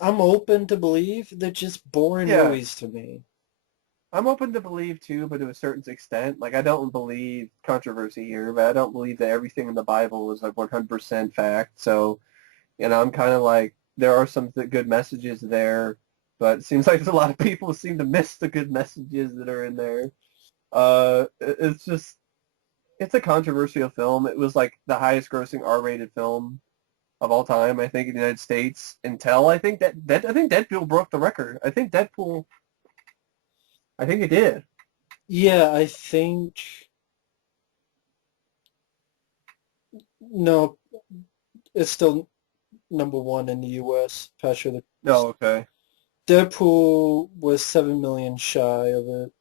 I'm open to believe. They're just boring Yeah, movies to me. I'm open to believe too, but to a certain extent. Like I don't believe controversy here, but I don't believe that everything in the Bible is like 100% fact. So I'm kind of like there are some good messages there, but it seems like there's a lot of people who seem to miss the good messages that are in there. It's just it's a controversial film. It was like the highest grossing R-rated film of all time, I think, in the United States until I think Deadpool broke the record. I think it did. Yeah, I think no, it's still number one in the U.S. Passion Oh, okay. Deadpool was 7 million shy of it.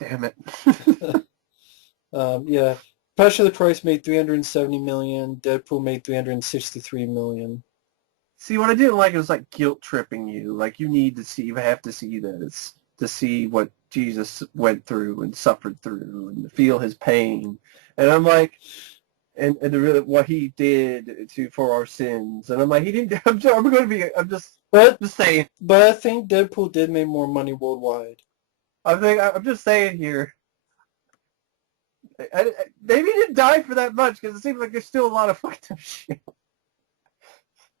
Damn it. Yeah, Passion of the Christ made 370 million. Deadpool made 363 million. See, what I didn't like was like guilt tripping you. Like you have to see this to see what Jesus went through and suffered through and to feel his pain. And I'm like, and really what he did for our sins. And I'm like, he didn't. I'm going to be. But Just saying. but I think Deadpool did make more money worldwide. I'm just saying here. Maybe he didn't die for that much because it seems like there's still a lot of fucked up shit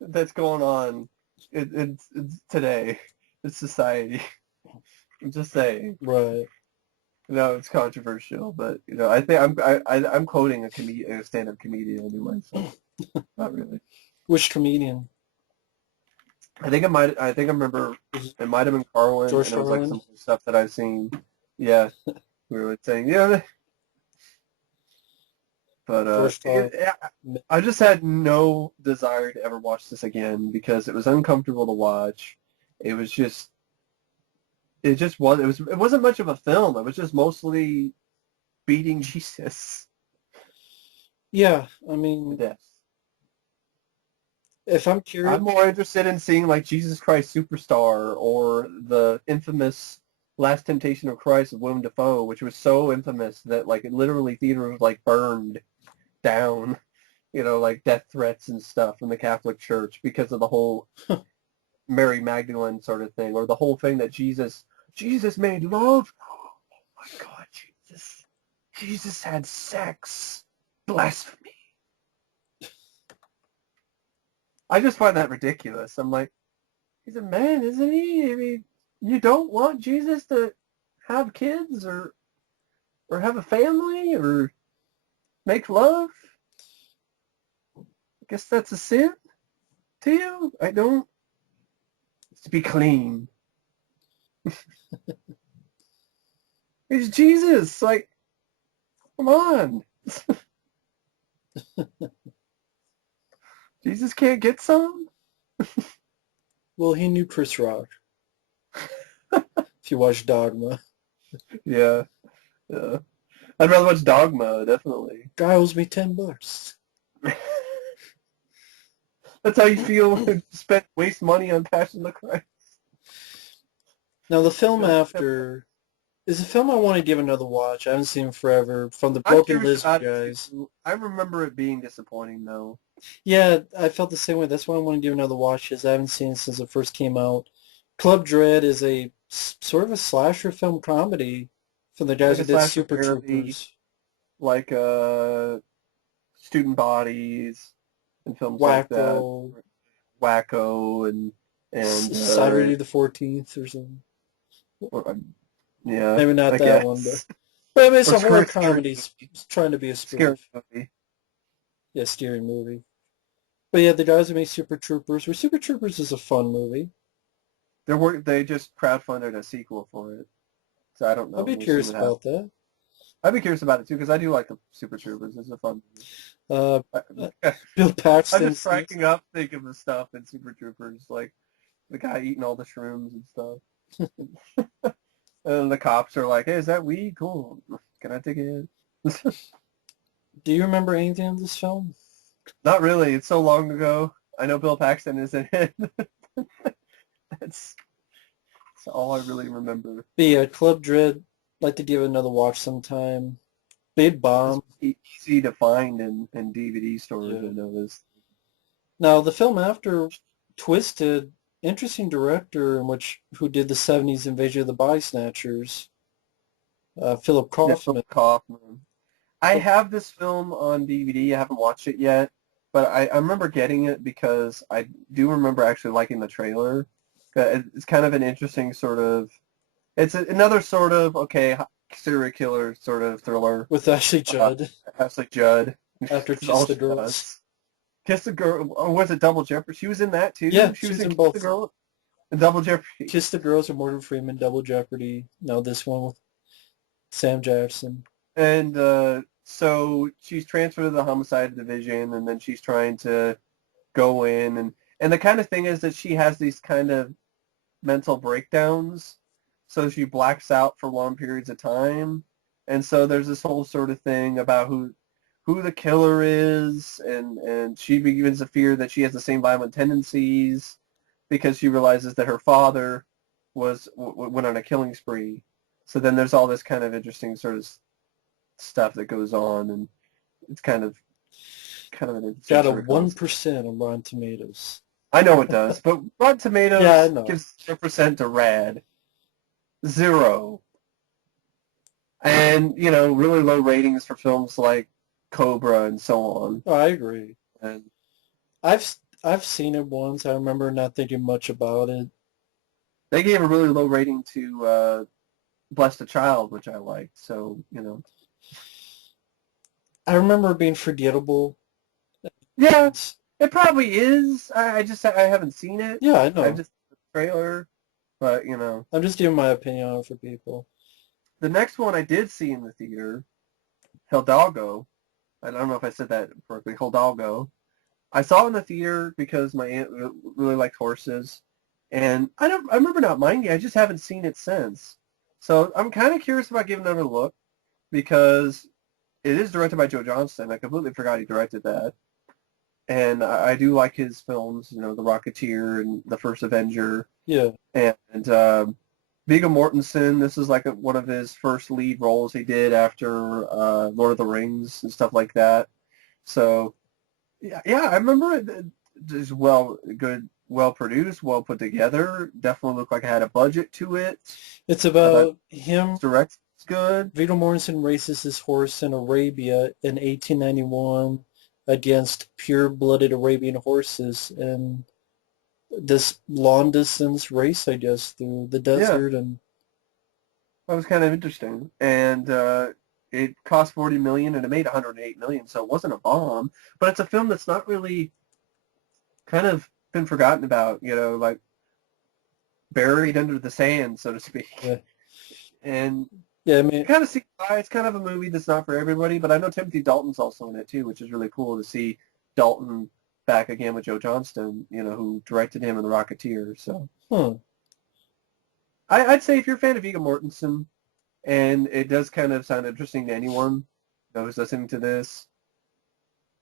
that's going on in today in society. I'm just saying. Right. No, it's controversial, but I think I'm quoting a stand-up comedian anyway, so not really. Which comedian? I think I remember Was it it might have been Carlin, George and it was like Carlin? some stuff that I've seen. Yeah, we were saying but George Carlin. I just had no desire to ever watch this again because it was uncomfortable to watch. It was just it wasn't much of a film. It was just mostly beating Jesus Yeah, I to mean, death. if I'm curious, I'm more interested in seeing like Jesus Christ Superstar or the infamous Last Temptation of Christ of Willem Dafoe, which was so infamous that like it literally theater was like burned down, like death threats and stuff from the Catholic Church because of the whole Mary Magdalene sort of thing, or the whole thing that Jesus made love. Oh my God, Jesus had sex. Blasphemy. I just find that ridiculous. I'm like, he's a man, isn't he? I mean, you don't want Jesus to have kids or have a family or make love? I guess that's a sin to you? I don't. It's to be clean. It's Jesus. Like, come on. Jesus can't get some? well, he knew Chris Rock. If you watch Dogma, Yeah. Yeah. I'd rather watch Dogma, definitely. guy owes me $10. That's how you feel when you waste money on Passion of the Christ. Now the film Feel like after is a film I want to give another watch. I haven't seen it forever. From the I'm Broken curious Lizard about it guys. too. I remember it being disappointing though. Yeah, I felt the same way. That's why I want to give another watch. Is I haven't seen it since it first came out. Club Dread is a sort of a slasher film comedy from the Like guys a who did slasher Super parody, Troopers, like Student Bodies and films like that. Wacko, Wacko and Saturday the 14th or something. or, yeah, Maybe not I that one, guess. but I mean, it's Or a horror scary comedy trying to be a scary spoof. movie. Yeah, scary movie. But yeah, the guys who made Super Troopers, where Super Troopers is a fun movie. They just crowdfunded a sequel for it. So I don't I'd know. be We'll see curious what happens. about that. I'd be curious about it too because I do like the Super Troopers. It's a fun movie. Uh, I, Bill I'm just Paxton's cracking up thinking of the stuff in Super Troopers, like the guy eating all the shrooms and stuff. And the cops are like, "Hey, is that weed? Cool. Can I take it?" Do you remember anything of this film? Not really. It's so long ago. I know Bill Paxton is in it. That's, that's all I really remember. But yeah, Club Dread, like to give it another watch sometime. Big This bomb. was easy to find in DVD stores. I Yeah. noticed. Now the film after Twisted, interesting director in which who did the '70s Invasion of the Body Snatchers, Philip Yeah, Philip Kaufman. Kaufman. I have this film on DVD. I haven't watched it yet, but I remember getting it because I do remember actually liking the trailer. It's kind of an interesting sort of. It's another sort of okay serial killer sort of thriller. With Ashley Uh, Judd Ashley Judd. after This is Kiss all the she Girls. does. Kiss the Girl, or was it Double Jeopardy? She was in that too. Yeah, She was she's in in Kiss the both. Girl and Double Jeopardy. Kiss the Girls with Morgan Freeman, Double Jeopardy. Now this one with Sam Jackson. And so she's transferred to the homicide division, and then she's trying to go in, and the kind of thing is that she has these kind of mental breakdowns, so she blacks out for long periods of time, and so there's this whole sort of thing about who the killer is, and she begins to fear that she has the same violent tendencies because she realizes that her father went on a killing spree. So then there's all this kind of interesting sort of stuff that goes on, and it's kind of an interesting Got a sort of concept. 1% on Rotten Tomatoes. I know it does, but Rotten Yeah, I Tomatoes know. gives 0% to Rad, 0, and really low ratings for films like Cobra and so on. Oh, I agree. And I've seen it once. I remember not thinking much about it. they gave a really low rating to Blessed a Child, which I liked. So I remember it being forgettable. yeah, it probably is. I haven't seen it. Yeah, I I've know. just seen the trailer, but I'm just giving my opinion on it for people. the next one I did see in the theater, Hidalgo. I don't know if I said that correctly. Hidalgo. I saw it in the theater because my aunt really liked horses, and I remember not minding. I just haven't seen it since. So I'm kind of curious about giving it another look because it is directed by Joe Johnston. I completely forgot he directed that, and I do like his films. The Rocketeer and The First Avenger, Yeah. and Viggo Mortensen. This is like one of his first lead roles he did after Lord of the Rings and stuff like that. So yeah, I remember it. Just well produced, well put together. Definitely looked like it had a budget to it. It's I thought about him. directs good. Viggo Mortensen races his horse in Arabia in 1891 against pure-blooded Arabian horses in this long-distance race, I guess, through the Yeah, desert. And that was kind of interesting. And it cost 40 million and it made 108 million, so it wasn't a bomb. But it's a film that's not really kind of been forgotten about. Like buried under the sand, so to speak. yeah, And yeah, I mean, kind of see why it's kind of a movie that's not for everybody, but I know Timothy Dalton's also in it too, which is really cool to see Dalton back again with Joe Johnston, who directed him in The Rocketeer. So huh. I'd say if you're a fan of Viggo Mortensen, and it does kind of sound interesting to anyone who's listening to this,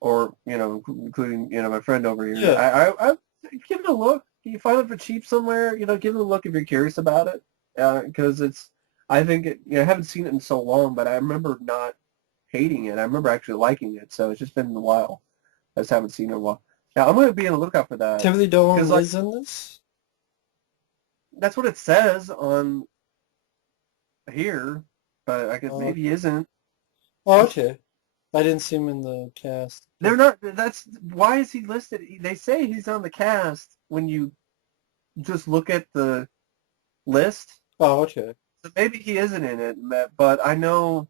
or including my friend over here, Yeah, I give it a look. You find it for cheap somewhere, give it a look if you're curious about it, because I think I haven't seen it in so long, but I remember not hating it. I remember actually liking it, so it's just been a while. I just haven't seen it in a while. Yeah, I'm going to be on the lookout for that Timothy because Dalton is in this. that's what it says on here, but I guess Oh, maybe he isn't. oh, okay. I didn't see him in the cast. They're not. That's why is he listed? They say he's on the cast when you just look at the list. Oh, okay. So maybe he isn't in it, but I know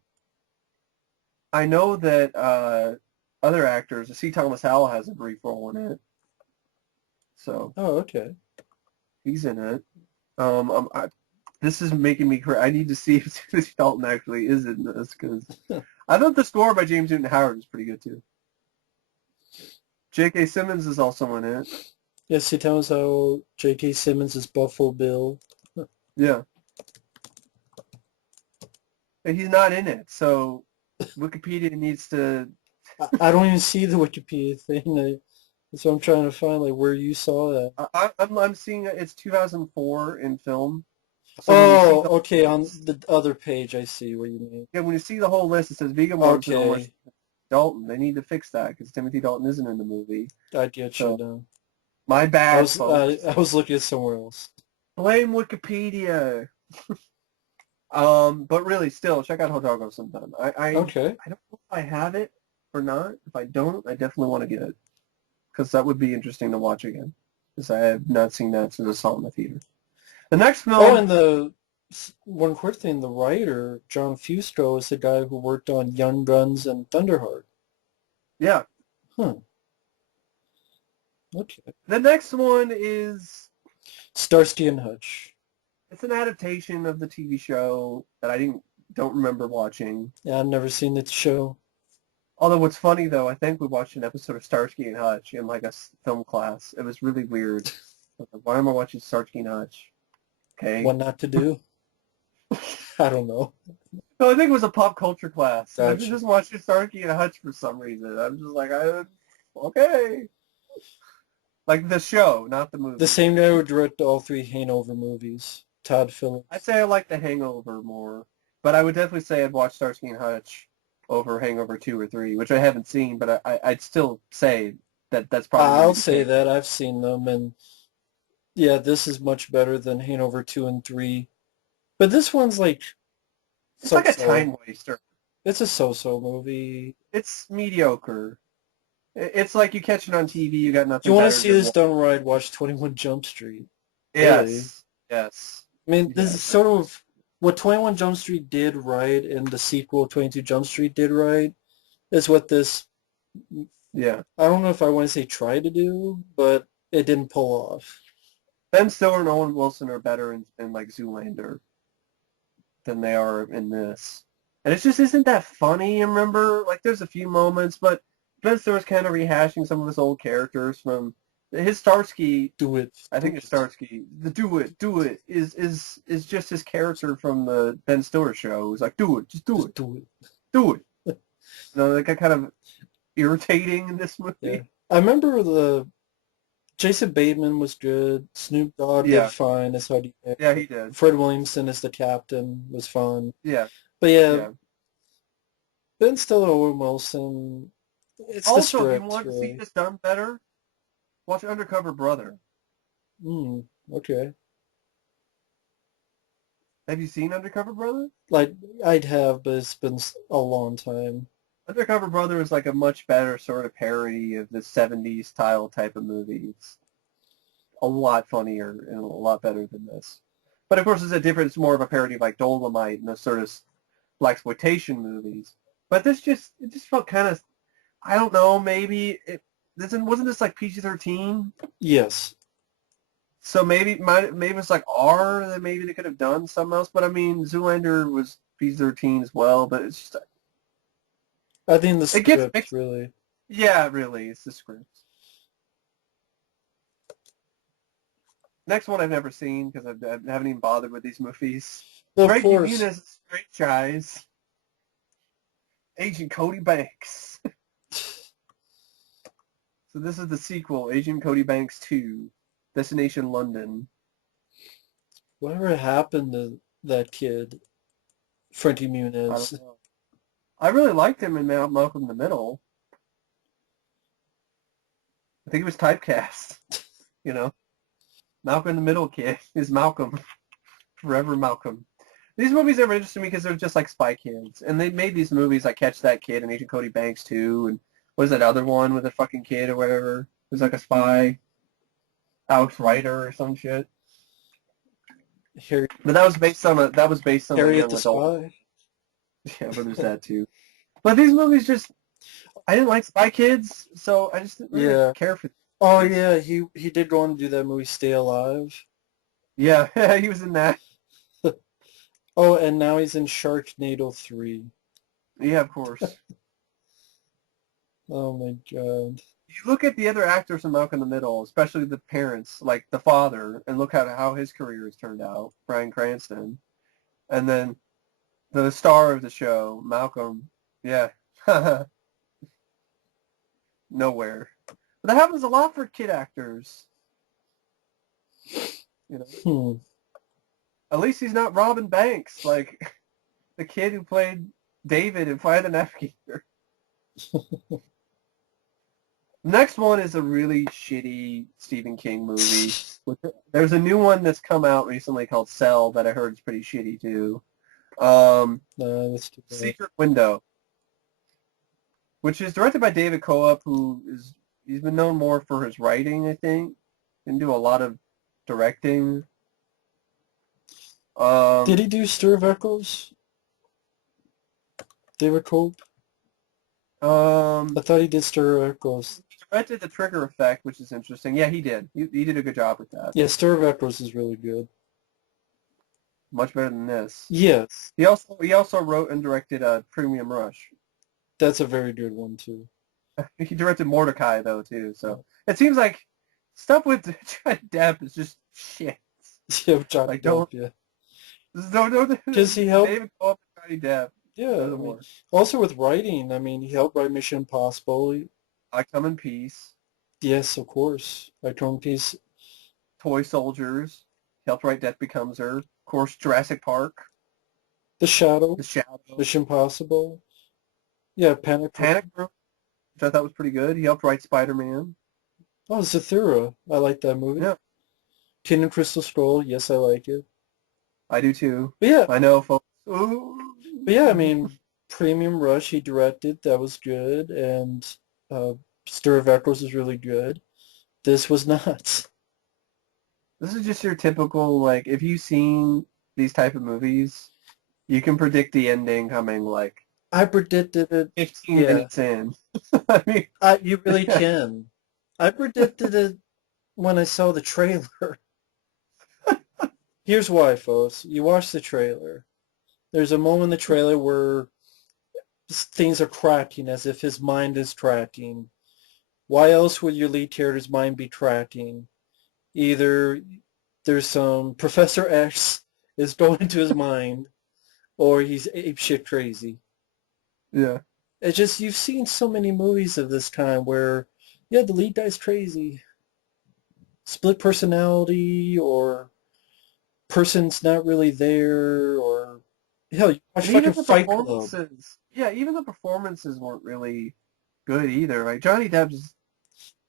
that other actors. C. Thomas Howell has a brief role in it, so Oh, okay. he's in it. This is making me crazy. I need to see if Timothy Dalton actually is in this because I thought the score by James Newton Howard was pretty good too. J.K. Simmons is also in it. Yes, he tells how J.K. Simmons is Buffalo Bill. Yeah, and he's not in it, so Wikipedia needs to I don't even see the Wikipedia thing. So I'm trying to find like where you saw that. I'm seeing it's 2004 in film. So when you see Oh, the okay, whole on list, the other page I see what you mean. yeah, when you see the whole list, it says Viggo Mortensen, Omar Okay, Dalton. They need to fix that because Timothy Dalton isn't in the movie. I get you So now. my bad, folks. I was looking at somewhere else. Blame Wikipedia. But really, still check out Hidalgo sometime. Okay. I don't know if I have it or not. If I don't, I definitely want to get it because that would be interesting to watch again. Because I have not seen that since I saw it in the theater. The next Oh, film, and one quick thing, the writer, John Fusco, is the guy who worked on Young Guns and Thunderheart. yeah. Huh. Okay. The next one is Starsky and Hutch. it's an adaptation of the TV show that I don't remember watching. Yeah, I've never seen the show. Although what's funny though, I think we watched an episode of Starsky and Hutch in like a film class. It was really weird. I was like, why am I watching Starsky and Hutch? Okay. What not to do? I don't know. No, I think it was a pop culture class. And I was Gotcha. just watching Starsky and Hutch for some reason. I'm just like, okay. Like the show, not the The movie. same guy who directed all three Hangover movies, Todd I'd Phillips. say I like The Hangover more. But I would definitely say I'd watch Starsky and Hutch over Hangover 2 or 3, which I haven't seen, but I'd still say that that's probably going to I'll be the say case. that I've seen them, and yeah, this is much better than Hangover 2 and 3. But this one's like It's like a so-so. time waster. It's a so-so movie. It's mediocre. It's like you catch it on TV, you got If you nothing want to better see to this watch. done right, watch 21 Jump Street. Really. Yes, yes, I mean, this is yes. sort of what 21 Jump Street did right and the sequel 22 Jump Street did right is what this, Yeah. I don't know if I want to say try to do, but it didn't pull off. Ben Stiller and Owen Wilson are better in like Zoolander than they are in this. And it just isn't that funny, I remember? Like, there's a few moments, but Ben Stiller's kind of rehashing some of his old characters from his Starsky, Do it. I Do think it's it. Starsky, the do it, is just his character from the Ben Stiller show. He's like, do it, just do Just it, do it. do it. You know, that got kind of irritating in this Yeah. movie. I remember the Jason Bateman was good. Snoop Dogg did Yeah, fine as Huddy. yeah, he did. Fred Williamson as the captain was fun. Yeah, But yeah, yeah. Ben Stiller, Owen Wilson, it's the Also, if you script, want to see really. this done better, watch Undercover Brother. Hmm, okay. Have you seen Undercover Brother? Like, I'd have, but it's been a long time. Undercover Brother is like a much better sort of parody of the 70s style type of movie. It's a lot funnier and a lot better than this. But of course, it's a different, it's more of a parody of like Dolomite and those sort of blaxploitation movies. But it just felt kind of, I don't know, maybe wasn't this like PG-13? Yes. So maybe it's like R that maybe they could have done something else. But I mean, Zoolander was PG-13 as well. But it's just I think the it gets script, mixed. really. Yeah, really, it's the script. Next one I've never seen because I haven't even bothered with these movies. Well, of Frankie course. Muniz franchise, Agent Cody Banks. So this is the sequel, Agent Cody Banks 2, Destination London. Whatever happened to that kid, Frankie I don't Muniz? know. I really liked him in Malcolm in the Middle. I think he was typecast. You know, Malcolm in the Middle kid is Malcolm, forever Malcolm. These movies never interested me because they're just like Spy Kids, and they made these movies like Catch That Kid and Agent Cody Banks 2, and what is that other one with a fucking kid or whatever? Who's like a spy, Alex Rider or some shit. Harry, But that was based on a Harriet young the adult. Spy? Yeah, but there's that too. But these movies just I didn't like Spy Kids, so I just didn't really Yeah. care for Oh, these. yeah, he did go on to do that movie, Stay Alive. Yeah, he was in that. Oh, and now he's in Sharknado 3. Yeah, of course. Oh my God. You look at the other actors in Malcolm in the Middle, especially the parents, like the father, and look at how his career has turned out, Bryan Cranston. And then the star of the show, Malcolm, yeah. nowhere. But that happens a lot for kid actors. You know, Hmm. at least he's not Robin Banks, like the kid who played David in Flight of the Navigator. Next one is a really shitty Stephen King movie. There's a new one that's come out recently called Cell that I heard is pretty shitty too. No, that's too bad. Secret Window, which is directed by David Coop, he's been known more for his writing, I think. Didn't do a lot of directing. Did he do Stir of Echoes? David Cope? I thought he did Stir of Echoes. He directed The Trigger Effect, which is interesting. Yeah, he did. He did a good job with that. Yeah, Stir of Echoes is really good. Much better than this. Yes. He also wrote and directed Premium Rush. That's a very good one, too. He directed Mordecai, though, too. So it seems like stuff with Johnny Depp is just shit. Yeah, Johnny Like, Depp, yeah. No, Because he helped... David Cope and Johnny Depp. Yeah, I mean, also with writing, I mean, he helped write Mission Impossible. I Come in Peace. Yes, of course. I Come in Peace. Toy Soldiers. He helped write Death Becomes Her. Of course, Jurassic Park. The Shadow. The Shadow. Mission Impossible. Yeah, Panic Room, which I thought was pretty good. He helped write Spider-Man. Oh, Zathura. I like that movie. Yeah. Kingdom Crystal Skull. Yes, I like it. I do too. But yeah. I know, folks. Ooh. But yeah, I mean, Premium Rush he directed. That was good. And Stir of Echoes was really good. This was not. This is just your typical, like, if you've seen these type of movies, you can predict the ending coming, like, I predicted it 15 minutes in. I mean, you really can. I predicted it when I saw the trailer. Here's why, folks. You watch the trailer. There's a moment in the trailer where things are cracking as if his mind is cracking. Why else would your lead character's mind be cracking? Either there's some Professor X is going into his mind, or he's apeshit crazy. Yeah. It's just, you've seen so many movies of this kind where, yeah, the lead guy's crazy. Split personality, or person's not really there, or, hell, you watch fucking Fight Club. Yeah, even the performances weren't really good either. Like, Johnny Depp's,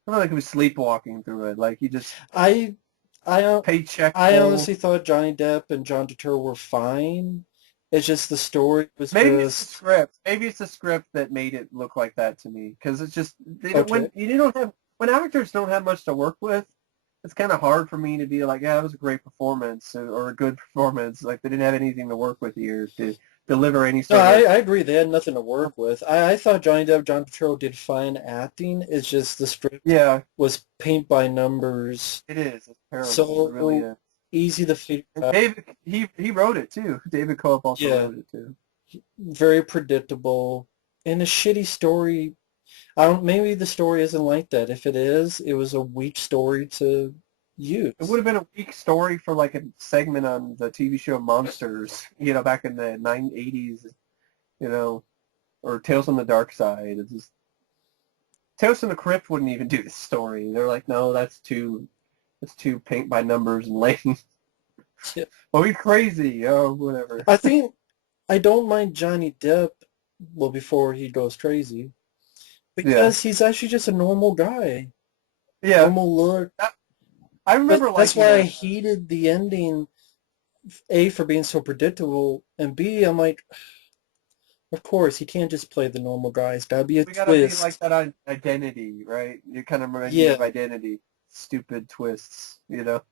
I don't know, like he was sleepwalking through it. Like, he just... Paycheck. I honestly thought Johnny Depp and John Turturro were fine. It's just the story was Maybe it's the script. Maybe it's the script that made it look like that to me. Because it's just when actors don't have much to work with, it's kind of hard for me to be like, yeah, it was a great performance or a good performance. Like, they didn't have anything to work with here to deliver any sort of... I agree. They had nothing to work with. I thought Johnny Depp, John Turturro did fine acting. It's just the script was paint by numbers. It is. It's terrible. So it really is. Easy to figure out. David, he wrote it too. David Cope also wrote it too. Very predictable. And a shitty story. Maybe the story isn't like that. If it is, it was a weak story to use. It would have been a weak story for like a segment on the TV show Monsters, back in the 80s, or Tales from the Dark Side. It's just, Tales from the Crypt wouldn't even do this story. They're like, no, that's too paint by numbers and lame. Yeah. Well, he's crazy. Oh, whatever. I don't mind Johnny Depp, before he goes crazy, because he's actually just a normal guy. Yeah. Normal look. I remember that's why I hated the ending, A, for being so predictable, and B, I'm like, of course, he can't just play the normal guy. It's gotta be a twist. We gotta be like that identity, right? You kind of remind me of Identity. Stupid twists, that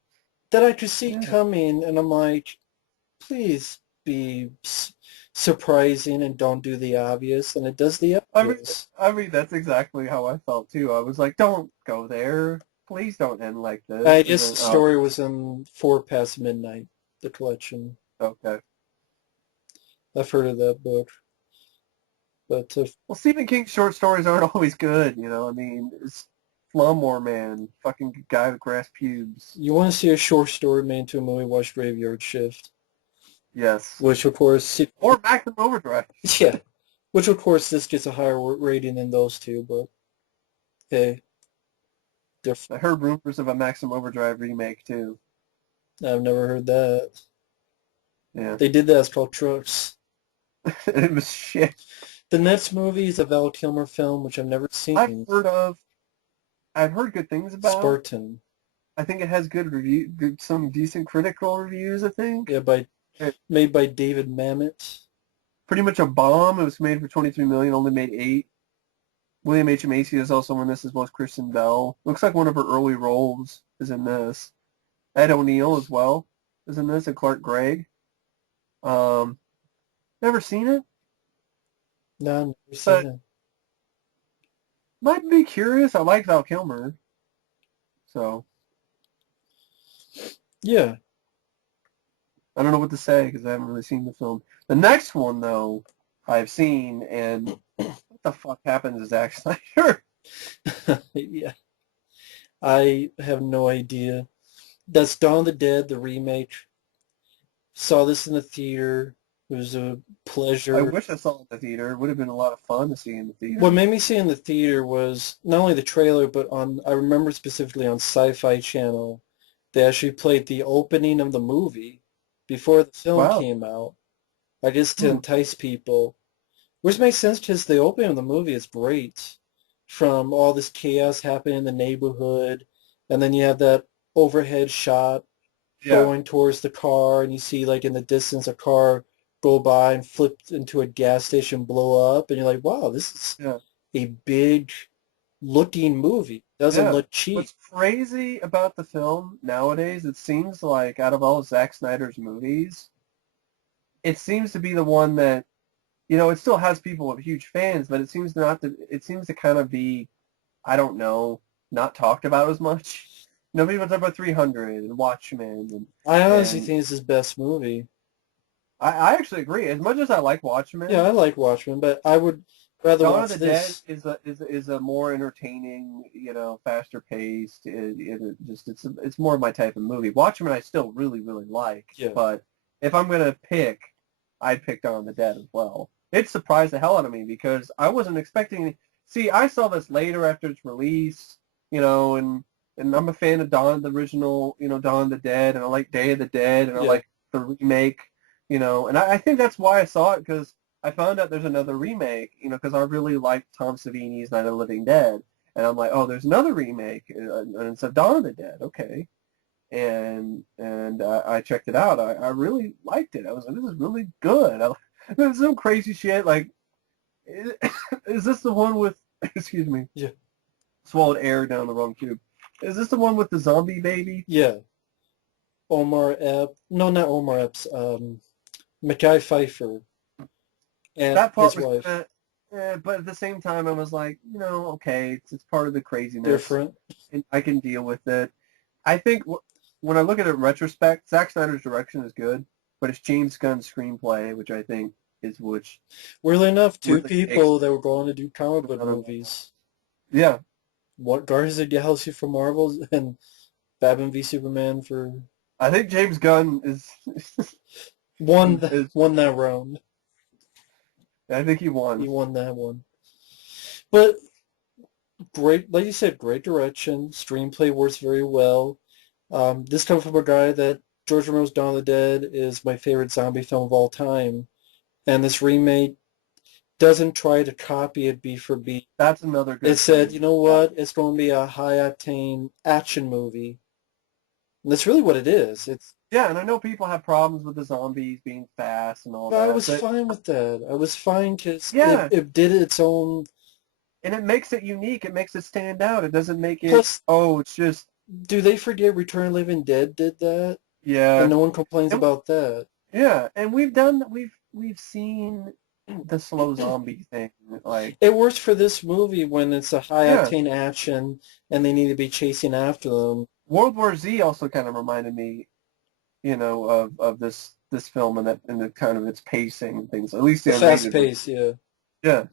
I could see coming, and I'm like, please be surprising and don't do the obvious, and it does the obvious. I mean, that's exactly how I felt too. I was like, don't go there. Please don't end like this. I guess the story was in 4 Past Midnight, the collection. Okay. I've heard of that book. But well, Stephen King's short stories aren't always good, I mean, it's Lawnmower Man, fucking guy with grass pubes. You want to see a short story made into a movie, watch Graveyard Shift. Yes. Which, of course... Or Maximum Overdrive. Yeah. Which, of course, this gets a higher rating than those two, but... Hey, I heard rumors of a Maximum Overdrive remake too. I've never heard that. Yeah. They did that. It's called Trucks. It was shit. The next movie is a Val Kilmer film, which I've never I've seen. heard of, I've heard good things about. Spartan. I think it has some decent critical reviews, I think. Yeah, It, made by David Mamet. pretty much a bomb. It was made for 23 million, only made 8. William H. Macy is also in this, as well as Kristen Bell. Looks like one of her early roles is in this. Ed O'Neill as well is in this, and Clark Gregg. Um, never seen it, No, I've never seen but it. might be curious. I like Val Kilmer, so Yeah. I don't know what to say because I haven't really seen the film. The next one, though, I've seen, and what the fuck happened to Zack Snyder? Yeah. I have no idea. That's Dawn of the Dead, the remake. Saw this in the theater. It was a I pleasure. wish I saw it in the theater. It would have been a lot of fun to see in the What theater. made me see it in the theater was not only the trailer, but I remember specifically on Sci-Fi Channel, they actually played the opening of the movie before the film Wow. came out. I guess to Hmm. entice people. Which makes sense because the opening of the movie is great. From all this chaos happening in the neighborhood, and then you have that overhead shot Yeah. going towards the car, and you see like in the distance a car go by and flip into a gas station, blow up, and you're like, wow, this is Yeah. a big looking movie. Doesn't Yeah. look cheap. What's crazy about the film nowadays, it seems like out of all of Zack Snyder's movies, it seems to be the one that, it still has people with huge fans, but it seems to kind of be, I don't know, not talked about as much. Nobody wants to talk about 300 and Watchmen I honestly and think it's his best movie. I actually agree. As much as I like Yeah, I Watchmen, like Watchmen, but I would rather Dawn of watch the Dead this. is a more entertaining, faster paced. It's more of my type of movie. Watchmen I still really really like, Yeah. but if I'm gonna pick, I'd pick Dawn of the Dead as well. It surprised the hell out of me because I wasn't expecting. See, I saw this later after its release, and I'm a fan of the original, Dawn of the Dead, and I like Day of the Dead, and I Yeah. like the remake, and I think that's why I saw it because I found out there's another remake, because I really like Tom Savini's Night of the Living Dead, and I'm like, oh, there's another remake, and it's a Dawn of the Dead, okay, and I checked it out. I really liked it. I was like, this is really good. There's some crazy shit like, is, is this the one with? Excuse me, Yeah. swallowed air down the wrong tube. Is this the one with the zombie baby? Yeah. Omar Epps. No, not Omar Epps. Mckay Pfeiffer and That part his was wife. kind of, but at the same time, I was like, okay, it's part of the craziness, Different. and I can deal with it. I think when I look at it in retrospect, Zack Snyder's direction is good, but it's James Gunn's screenplay, which I think is which Weirdly enough, two really takes people that were going to do comic book another level. movies. Yeah, What Guardians of the Galaxy for Marvel and Batman v Superman for I think James Gunn is, won is, is won that round. I think he He won. won that one. But great, like you said, great direction. Screenplay works very well. This comes from a guy that George Romero's Dawn of the Dead is my favorite zombie film of all time, and this remake doesn't try to copy it beat for beat. That's another It good said, thing. you know Yeah. what? It's going to be a high-octane action movie. And that's really what it is. Yeah, and I know people have problems with the zombies being fast and all But I that, was but fine with that. I was fine because yeah, it did its own. and it makes it unique. It makes it stand out. It doesn't make it, Plus, oh, it's just, do they forget Return of the Living Dead did that? And yeah. no one complains And, about that. yeah, and we've seen the slow zombie thing. Like, It works for this movie when it's a yeah, high-octane action and they need to be chasing after them. World War Z also kind of reminded me, of this film and the kind of its pacing and things. At least The the fast unrated version. pace, yeah. Yeah,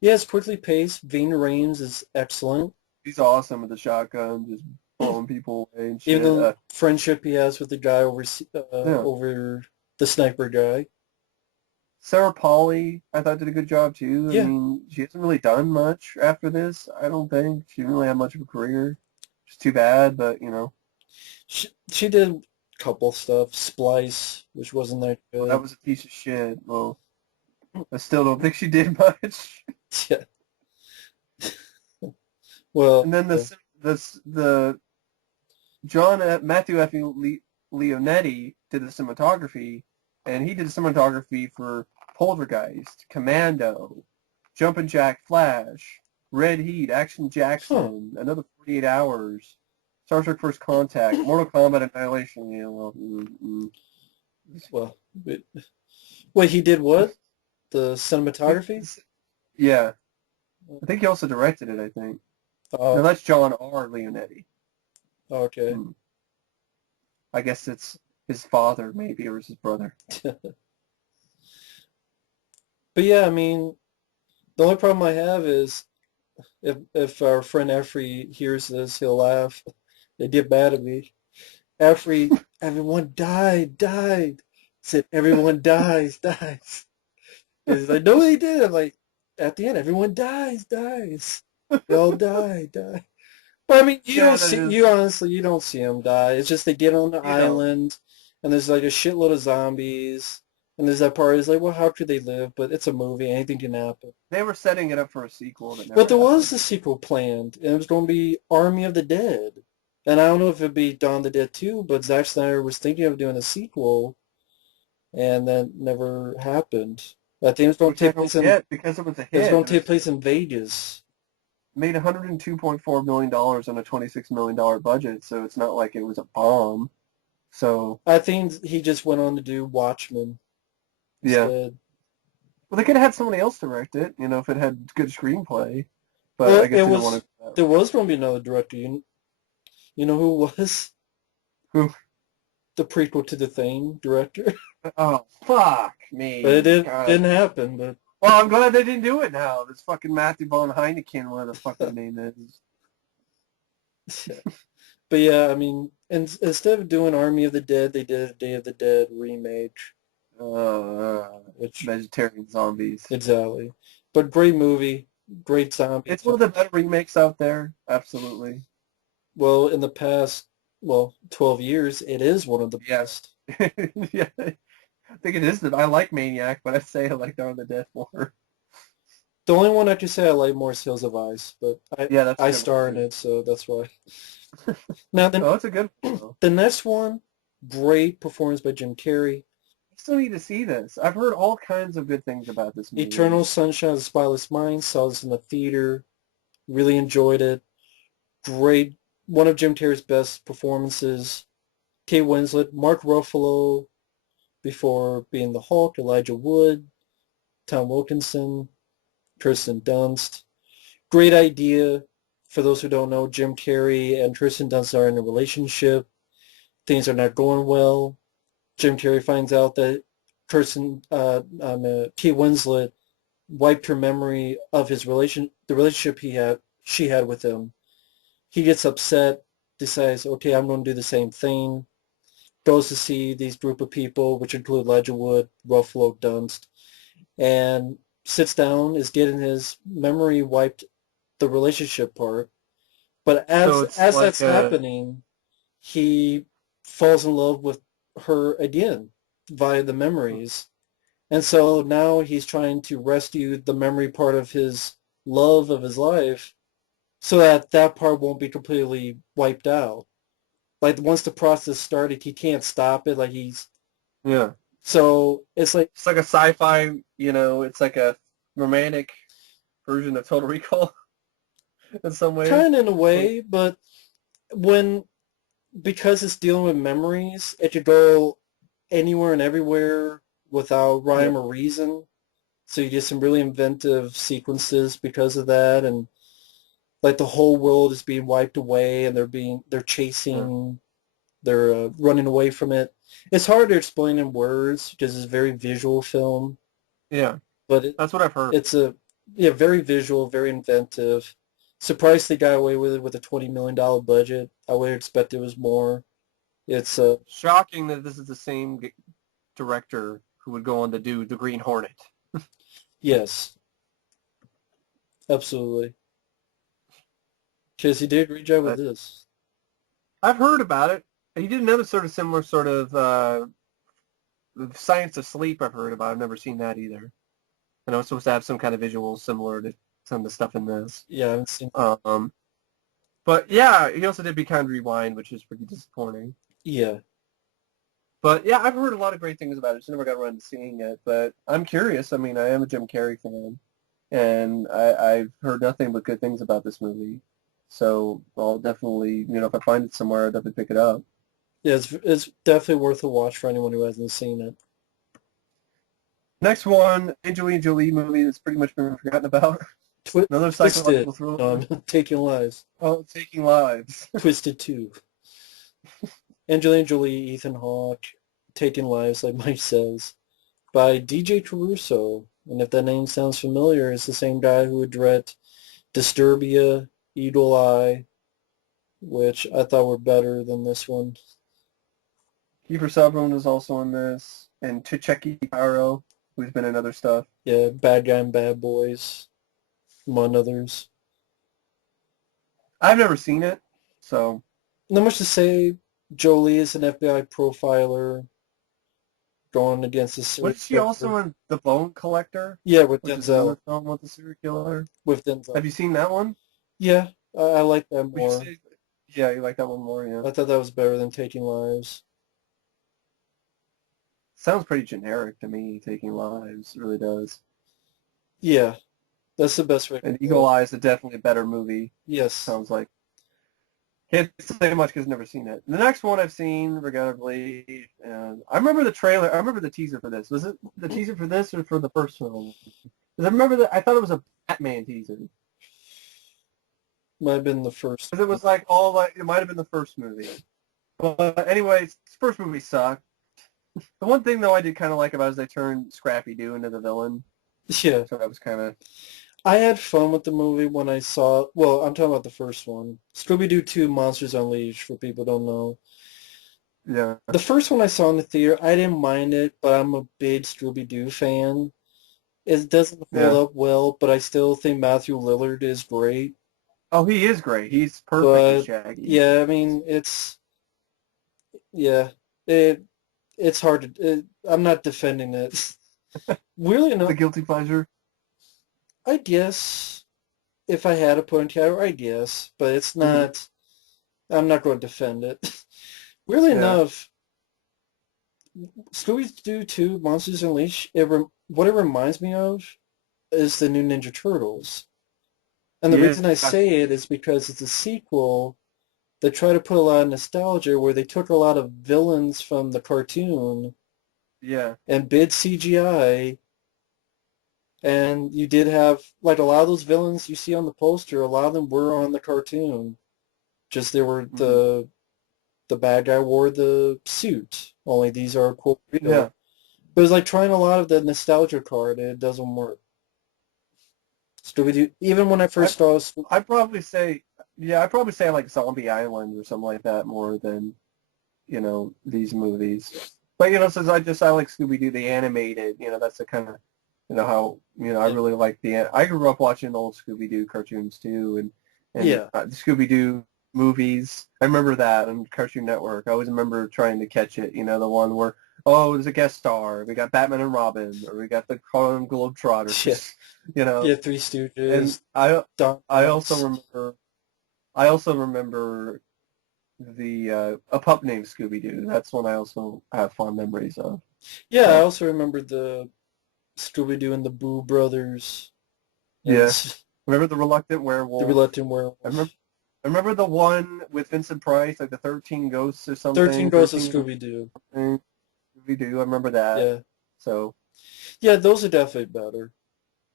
Yeah, it's quickly paced. Ving Rhames is excellent. he's awesome with the shotgun, just blowing people away and Even shit. the friendship he has with the guy over Yeah. over the sniper guy. Sarah Polley, I thought did a good job too. I Yeah, mean, she hasn't really done much after this. I don't think she didn't really have much of a career. It's too bad, but you know, she did a couple stuff. Splice, which wasn't that well, that good. was a piece of shit. Well, I still don't think she did much. Yeah. Well, And then yeah. the Matthew F. Leonetti did the cinematography, and he did the cinematography for Poltergeist, Commando, Jumpin' Jack Flash, Red Heat, Action Huh. Jackson, Another 48 Hours, Star Trek First Contact, Mortal Kombat Annihilation. You know, well, Well, wait, he did what? The cinematography? yeah. I think he also directed it, I think. No, Oh, that's John R. Leonetti. okay. Hmm. I guess it's his father, maybe, or his brother. But yeah, I mean, the only problem I have is if our friend Effrey hears this, he'll laugh. They get mad at me. Effrey, everyone died. Said everyone dies. He's like, no, they did. I'm like, at the end, everyone dies. They all die. But I mean, Yeah, that is, you don't see them die. It's just they get on the you know, island, and there's like a shitload of zombies, and there's that part. It's like, well, how could they live? But it's a movie. Anything can happen. they were setting it up for a sequel that But never there was happened. a sequel planned, and it was going to be Army of the Dead. And I don't know if it'd be Dawn of the Dead 2, but Zack Snyder was thinking of doing a sequel, and that never happened. I think Which I don't get because it was a it was hit. going It to take was place in Vegas. made $102.4 million on a $26 million budget, so it's not like it was a bomb. So I think he just went on to do Watchmen yeah, instead. well, they could have had somebody else direct it, you know, if it had good screenplay. But Well, I guess they don't want to do there was going to be another director. You know who was that. Who? the prequel to The Thing director? Oh, fuck But it me, God. didn't happen. But Well, I'm glad they didn't do it now. This fucking Matthew Von Heineken, whatever the fuck his name is. but yeah, I mean, instead of doing Army of the Dead, they did a Day of the Dead remake, which Vegetarian zombies. exactly. But great movie, great zombie. It's one of the better remakes out there. Absolutely. Well, in the past, 12 years, it is one of the Yeah. best. Yeah. I think it is that I like Maniac, but I say I like Dawn of the Dead more. The only one I can say I like more is Hills of Ice, but Yeah, that's a I good one star in too. it, so that's why. Now, then, No, it's a good one though. the next one, great performance by Jim Carrey. I still need to see this. I've heard all kinds of good things about this movie. Eternal Sunshine of the Spotless Mind. Saw this in the theater. Really enjoyed it. Great. One of Jim Carrey's best performances. Kate Winslet, Mark Ruffalo before being the Hulk, Elijah Wood, Tom Wilkinson, Kirsten Dunst. Great idea. For those who don't know, Jim Carrey and Kirsten Dunst are in a relationship. Things are not going well. Jim Carrey finds out that Kate Winslet wiped her memory of the relationship she had with him. He gets upset, decides, okay, I'm going to do the same thing. Goes to see these group of people, which include Elijah Wood, Ruffalo, Dunst, and sits down, is getting his memory wiped, the relationship part. But So it's as like that's happening, he falls in love with her again via the memories. And so now he's trying to rescue the memory part of his love of his life so that that part won't be completely wiped out. Like once the process started, he can't stop it. Like yeah. so it's like It's like a sci-fi, you know, it's like a romantic version of Total Recall in some ways. kind of in a Like, way, but when, because it's dealing with memories, it could go anywhere and everywhere without yeah. rhyme or reason. So you get some really inventive sequences because of that, and like the whole world is being wiped away, and Yeah. they're running away from it. It's hard to explain in words because it's a very visual film, Yeah. but That's what I've heard. it's a yeah, very visual, very inventive. Surprised they got away with it with a $20 million budget. I would expect it was more. It's Shocking that this is the same director who would go on to do the Green Hornet. Yes, absolutely. Because he did a great job with But this. I've heard about it. He did another sort of similar sort of Science of Sleep. I've heard about. I've never seen that either. And I was supposed to have some kind of visuals similar to some of the stuff in this. Yeah, I haven't seen. Um, but yeah, he also did Be Kind Rewind, which is pretty disappointing. Yeah, But yeah, I've heard a lot of great things about it. Just never got around to seeing it. But I'm curious. I mean, I am a Jim Carrey fan, and I've heard nothing but good things about this movie. So I'll definitely, if I find it somewhere, I'll definitely pick it up. yeah, it's definitely worth a watch for anyone who hasn't seen it. Next one, Angelina Jolie movie that's pretty much been forgotten about. Another Twisted. psychological No, thriller. I'm taking lives. Oh, Taking Lives. Twisted 2. Angelina Jolie, Ethan Hawke, Taking Lives, like Mike says, by DJ Caruso. And if that name sounds familiar, it's the same guy who would direct Disturbia, Eagle Eye, which I thought were better than this one. Kiefer Sutherland is also in this, and Chicheki Paro, who's been in other stuff. Yeah, Bad Guy and Bad Boys, among others. I've never seen it, so Not much to say. Jolie is an FBI profiler going against a serial was she killer. also in The Bone Collector, Yeah, with which is another Denzel. film with the serial killer? With Denzel. Have you seen that one? Yeah, I like that Would you more. say, yeah, you like that one more, yeah. I thought that was better than Taking Lives. Sounds pretty generic to me, Taking Lives. It really does. Yeah, that's the best way to And put Eagle it. Eye is definitely a better movie, Yes. sounds like. Can't say much because I've never seen it. The next one I've seen, regrettably, and I remember the trailer. I remember the teaser for this. Was it the teaser for this or for the first one? 'Cause I remember that I thought it was a Batman teaser. Might have been the first Because it one. was like it might have been the first movie. But anyways, the first movie sucked. The one thing though I did kind of like about it is they turned Scrappy Doo into the villain. Yeah. So that was kind of I had fun with the movie when I saw, well, I'm talking about the first one. Scooby-Doo 2 Monsters Unleashed, for people who don't know. yeah The first one I saw in the theater, I didn't mind it, but I'm a big Scooby-Doo fan. It doesn't hold yeah. up well, but I still think Matthew Lillard is great. Oh, he is great. He's perfect as But Shaggy. yeah, I mean, yeah, it it's hard to. I'm not defending it. Weirdly The enough, guilty pleasure. I guess if I had a put in category, I guess, but it's Mhm. not. I'm not going to defend it. Weirdly Yeah. enough, Scooby-Doo 2 Monsters Unleashed, what it reminds me of is the new Ninja Turtles. And the Yeah. reason I say it is because it's a sequel that tried to put a lot of nostalgia where they took a lot of villains from the cartoon Yeah. and bid CGI, and you did have, like, a lot of those villains you see on the poster, a lot of them were on the cartoon. Just they were Hmm. the bad guy wore the suit, only these are quote Yeah. real. But it's like trying a lot of the nostalgia card and it doesn't work. Scooby-Doo, even when I I first saw I'd probably say I'd probably say I like Zombie Island or something like that more than these movies. But since I like Scooby Doo the animated, that's the kind of how I yeah, really like I grew up watching the old Scooby Doo cartoons too, and yeah, the Scooby Doo movies. I remember that on Cartoon Network. I always remember trying to catch it. The one where there's a guest star. We got Batman and Robin, or we got the Harlem yeah, Globetrotters. You know, yeah, Three and Stooges, I also Donuts. remember I also remember the A Pup Named Scooby Doo. That's one I also have fond memories of. Yeah, I So also remember the Scooby-Doo and the Boo Brothers and yeah, remember the Reluctant the Werewolf. Reluctant I Werewolf. remember the one with Vincent Price, like the 13 Ghosts or 13 something. Ghosts of 13 Ghosts Scooby-Doo. of Scooby Doo. I remember that. Yeah. So Yeah, those are definitely better.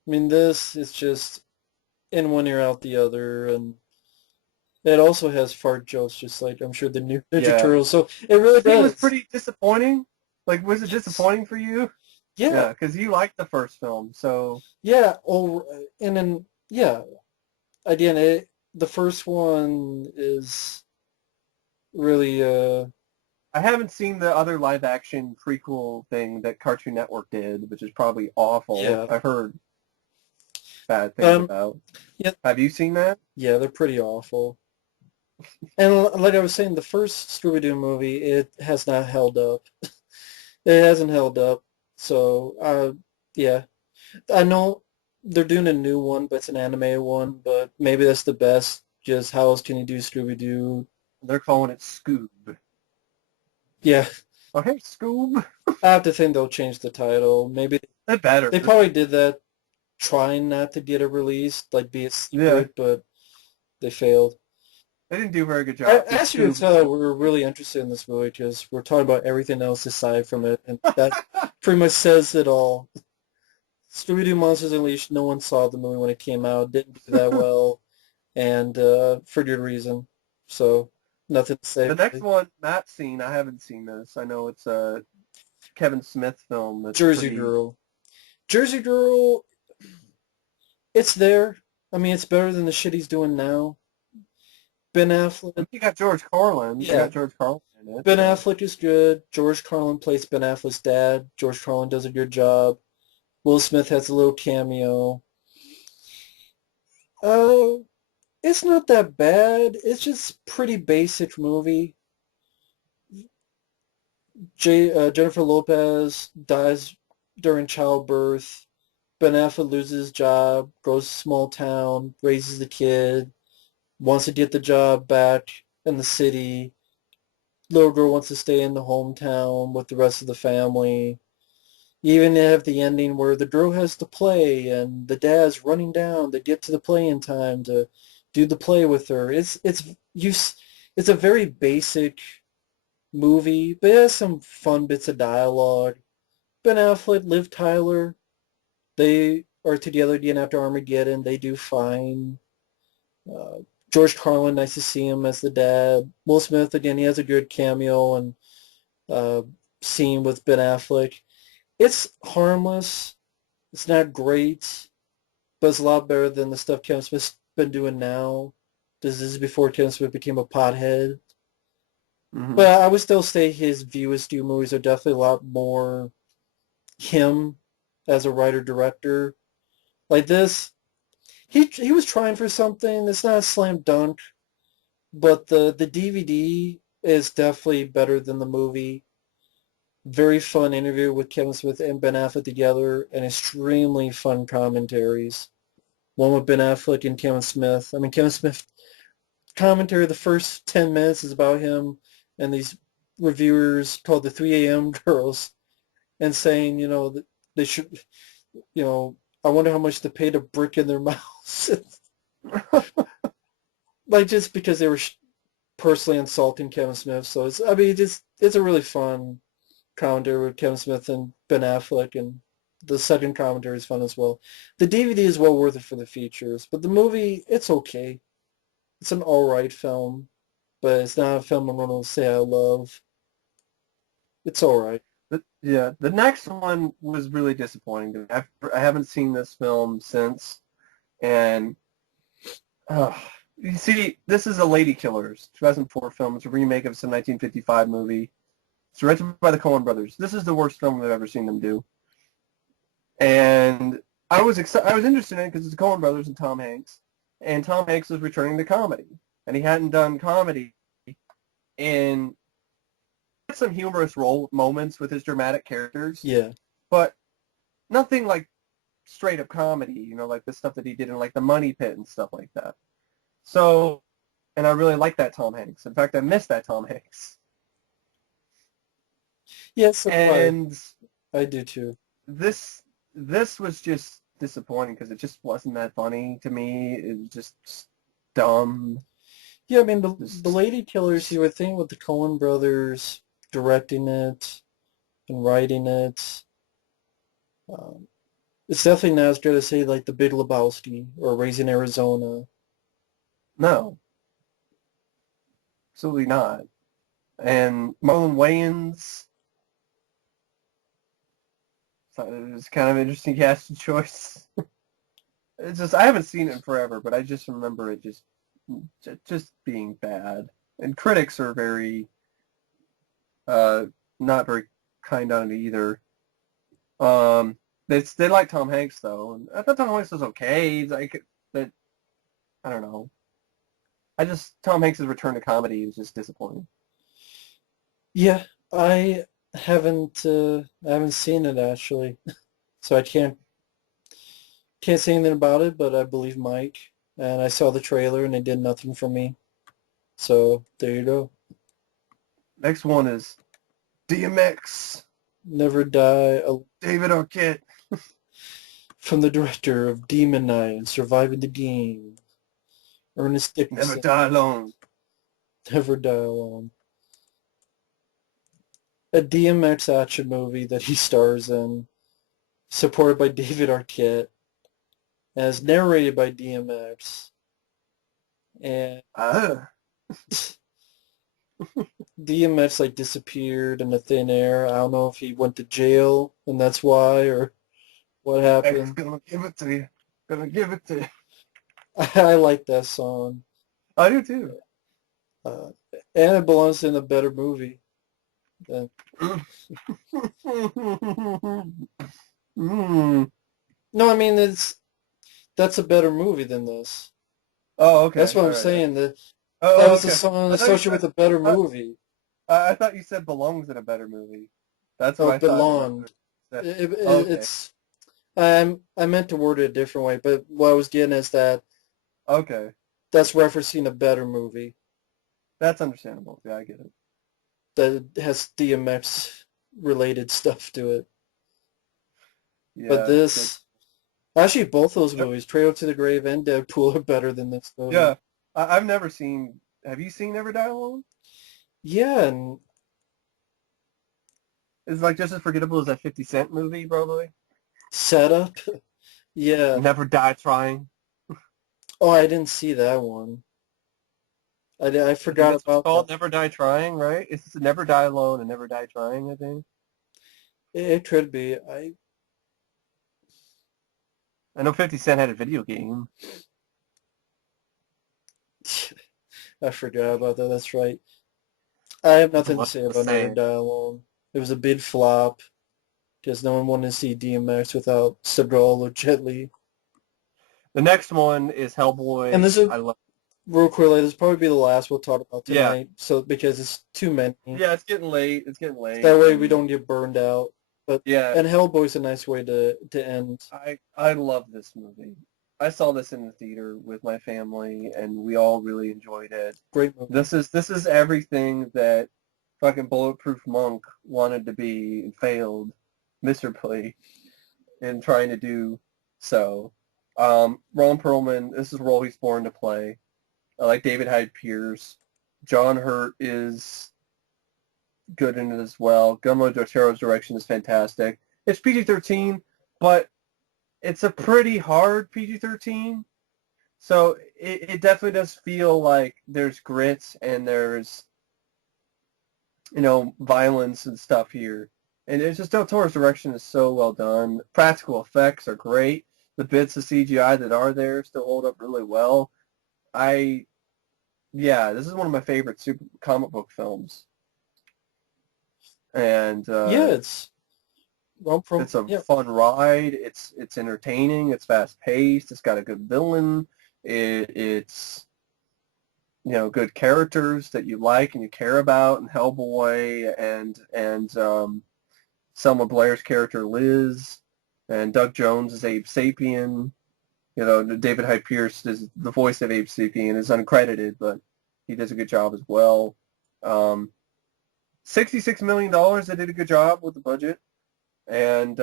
I mean, this is just in one ear out the other, and it also has fart jokes, just like I'm sure the new Ninja yeah, Turtles. So it really I think it was does. pretty disappointing. Like, was it Yes. disappointing for you? Yeah. Yeah, because you liked the first film. So Yeah. Oh, and then yeah. Again, the first one is really I haven't seen the other live action prequel thing that Cartoon Network did, which is probably awful. Yeah. I've heard bad things Um, about. yeah, Have you seen that? yeah, they're pretty awful. And like I was saying, the first Scooby-Doo movie, it has not held up. It hasn't held up. So, yeah. I know they're doing a new one, but it's an anime one, but maybe that's the best. Just how else can you do Scooby-Doo? They're calling it Scoob. Yeah, Oh, hey, Scoob. I have to think they'll change the title. Maybe That better. they probably did that trying not to get it released, like be it Yeah, secret, but they failed. they didn't do a very good job because As you can Scoob. tell, we're really interested in this movie because we're talking about everything else aside from it, and that pretty much says it all. Scooby-Doo Monsters Unleashed, no one saw the movie when it came out, didn't do that well, and for good reason. So, nothing to say The next really. one, Matt's seen. I haven't seen this. I know it's a Kevin Smith film that's Jersey pretty. Girl. Jersey Girl, it's there. I mean, it's better than the shit he's doing now. Ben Affleck, You got George Carlin. They yeah, got George Carlin in it, Ben so Affleck is good. George Carlin plays Ben Affleck's dad. George Carlin does a good job. Will Smith has a little cameo. Uh, it's not that bad. It's just pretty basic movie. Jennifer Lopez dies during childbirth. Ben Affleck loses his job, goes to a small town, raises the kid, wants to get the job back in the city. Little girl wants to stay in the hometown with the rest of the family. You even have the ending where the girl has to play and the dad's running down to get to the play in time to do the play with her. It's a very basic movie, but it has some fun bits of dialogue. Ben Affleck, Liv Tyler, they are together again after Armageddon. They do fine. Uh, George Carlin, nice to see him as the dad. Will Smith, again, he has a good cameo and uh, scene with Ben Affleck. It's harmless. It's not great, but it's a lot better than the stuff Kevin Smith's been doing now. This is before Kevin Smith became a pothead. hmm But I would still say his View Askew movies are definitely a lot more him as a writer-director. Like this, he was trying for something. It's not a slam dunk, but the DVD is definitely better than the movie. Very fun interview with Kevin Smith and Ben Affleck together, and extremely fun commentaries. One with Ben Affleck and Kevin Smith. I mean, Kevin Smith commentary, the first 10 minutes is about him and these reviewers called the 3 a.m. girls and saying, that they should, I wonder how much they paid a brick in their mouths. Like, just because they were personally insulting Kevin Smith. So it's a really fun commentary with Kevin Smith and Ben Affleck, and the second commentary is fun as well. The DVD is well worth it for the features, but the movie, it's okay. It's an alright film, but it's not a film I'm going to say I love. It's alright. Yeah, the next one was really disappointing to me. I haven't seen this film since, and uh, you see, this is a Ladykillers 2004 film. It's a remake of some 1955 movie. It's directed by the Coen brothers. This is the worst film I've ever seen them do, and I was interested in it because it's the Coen brothers and Tom Hanks, and Tom Hanks was returning to comedy, and he hadn't done comedy in some humorous role moments with his dramatic characters, Yeah. but nothing like straight up comedy, like the stuff that he did in like The Money Pit and stuff like that. So, and I really like that Tom Hanks. In fact, I miss that Tom Hanks. Yes, so do I. And I do too. this this was just disappointing because it just wasn't that funny to me. It was just dumb. Yeah, I mean, the Just, Lady Killers, you would think with the Coen brothers directing it and writing it, um, it's definitely not as good as, say, like The Big Lebowski or Raising Arizona. no, absolutely not. And Marlon Wayans, so it was kind of an interesting casting choice. It's just I haven't seen it in forever, but I just remember it just being bad. And critics are very Uh, not very kind on it either. Um, they like Tom Hanks though, and I thought Tom Hanks was okay. Like, but I don't know. Tom Hanks' return to comedy was just disappointing. Yeah, I I haven't seen it actually, so I can't say anything about it, but I believe Mike, and I saw the trailer and it did nothing for me. So there you go. Next one is DMX, Never Die David Arquette. from the director of Demon Knight and Surviving the Game, Ernest Never Dickerson, Die Alone. Never Die Alone. A DMX action movie that he stars in, supported by David Arquette, and is narrated by DMX. And Ah, DMX like disappeared into thin air. I don't know if he went to jail and that's why, or what X happened. gonna give it to you. Gonna give it to you. I like that song. I do too. Uh, and it belongs in a better movie. Than, Mm. no, I mean that's a better movie than this. Oh, That's okay. what All I'm right. saying. That Oh, was a okay. song I thought you associated with said a better I, movie. I thought you said belongs in a better movie. That's what Oh, I thought. What belonged. said. Okay. It's I meant to word it a different way, but what I was getting is that Okay. that's referencing a better movie That's understandable. Yeah, I get it. that has DMX related stuff to it. But Yeah, good. this, actually, both those Yep. movies, Trail to the Grave and Deadpool, are better than this movie. Yeah. I've never seen. Have you seen Never Die Alone? Yeah, and It's like just as forgettable as that 50 Cent movie, probably. Setup. Yeah. Never Die Trying. Oh, I didn't see that one. I I think forgot that's what it's about that. called. Never Die Trying, right? It's Never Die Alone and Never Die Trying, I think. It could be. I know 50 Cent had a video game. I forgot about that. That's right. I have There's a nothing to lot say to about Never say. Die Alone. It was a big flop because no one wanted to see DMX without Seagal or Jet Li. The next one is And Hellboy. this is I love. real quickly. This will probably be the last we'll talk about Yeah, tonight. So because it's too many, yeah. It's getting late. It's getting late, that way we and don't get burned out. But yeah, and Hellboy's a nice way to end. I love this movie. I saw this in the theater with my family, and we all really enjoyed it. Great movie. This is everything that fucking Bulletproof Monk wanted to be and failed miserably in trying to do so. Ron Perlman, this is a role he's born to play. I like David Hyde Pierce. John Hurt is good in it as well. Guillermo del Toro's direction is fantastic. It's PG-13, but it's a pretty hard PG-13. So it definitely does feel like there's grit and there's, violence and stuff here. And it's just Del Toro's direction is so well done. Practical effects are great. The bits of CGI that are there still hold up really well. I Yeah, this is one of my favorite super comic book films, and Yeah, it's well from it's a yeah. fun ride. It's entertaining. It's fast paced. It's got a good villain. It's good characters that you like and you care about, and Hellboy and Selma Blair's character Liz, and Doug Jones is Abe Sapien. David Hyde Pierce is the voice of Abe Sapien, is uncredited, but he does a good job as well. Um, $66 million dollars. They did a good job with the budget, and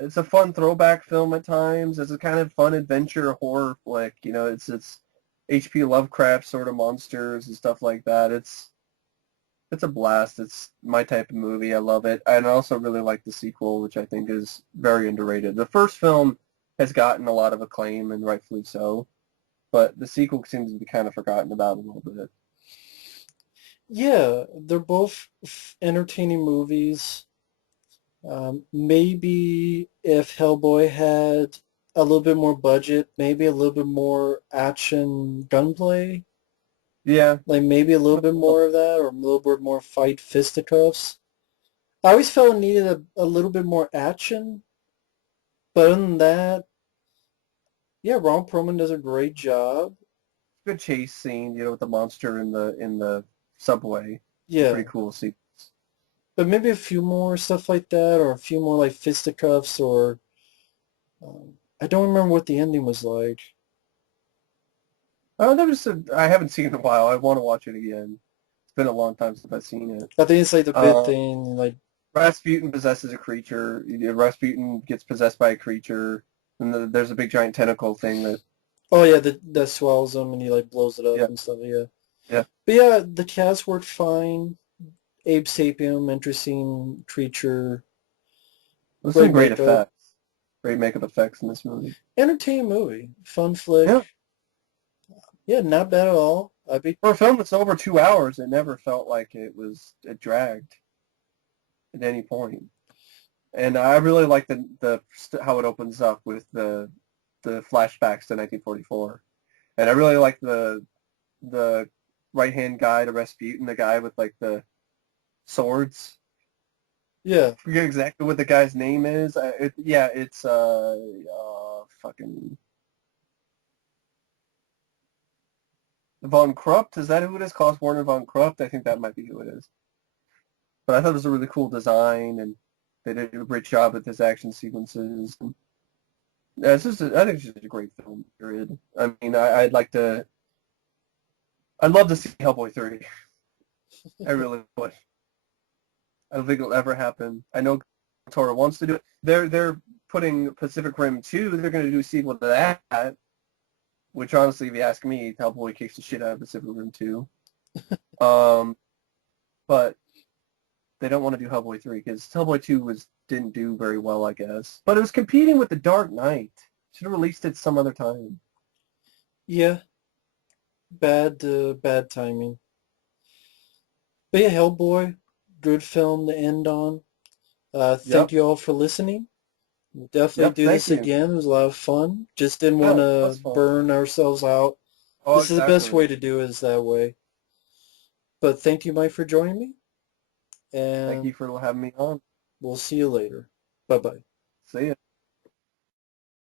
it's a fun throwback film at times. It's a kind of fun adventure horror flick. It's H.P. Lovecraft sort of monsters and stuff like that. It's a blast. It's my type of movie. I love it. And I also really like the sequel, which I think is very underrated. The first film has gotten a lot of acclaim, and rightfully so, but the sequel seems to be kind of forgotten about a little bit. Yeah, they're both entertaining movies. Maybe if Hellboy had a little bit more budget, maybe a little bit more action gunplay, Yeah. Like maybe a little bit more of that, or a little bit more fight fisticuffs. I always felt it needed a little bit more action, but other than that, yeah, Ron Perlman does a great job. Good chase scene, with the monster in the subway. It's a pretty Yeah, cool scene. but maybe a few more stuff like that, or a few more like fisticuffs, or I don't remember what the ending was like. Oh, I haven't seen it in a while. I want to watch it again. It's been a long time since I've seen it. I think it's like the big Uh, thing, like Rasputin possesses a creature. Rasputin gets possessed by a creature, and there's a big giant tentacle thing that. oh yeah, that swells him and he like blows it up Yeah, and stuff. Yeah, yeah. but yeah, the cast worked fine. Abe Sapien, interesting creature, There's some great great makeup, effects, great makeup effects in this movie. entertaining movie, fun flick. Yeah. Yeah, not bad at all. I'd be For a film that's over 2 hours, it never felt like it dragged at any point. And I really like the how it opens up with the flashbacks to 1944. And I really like the right hand guy to Rasputin, the guy with like the swords. yeah. I forget exactly what the guy's name is. Yeah, it's fucking Von Krupp. Is that who it is? Klaus Werner von Krupp. I think that might be who it is. But I thought it was a really cool design, and they did a great job with his action sequences. Yeah, I think it's just a great film. Period. I mean, I'd love to see Hellboy 3. I really would. I don't think it'll ever happen. I know Toro wants to do it. They're putting Pacific Rim 2. They're going to do a sequel to that, which honestly, if you ask me, Hellboy kicks the shit out of Pacific Rim 2. Um, but they don't want to do Hellboy 3 because Hellboy 2 didn't do very well, I guess. But it was competing with The Dark Knight. Should have released it some other time. Yeah, bad timing. But yeah, Hellboy, good film to end on. Thank Yep. you all for listening. We'll definitely Yep. do Thank this you. again. It was a lot of fun. Just didn't want Yeah, it to was fun. burn ourselves out. Oh, This is the best exactly. way to do it is that way. But thank you, Mike, for joining me, Thank you and for having me on. we'll see you later. Bye-bye. See ya.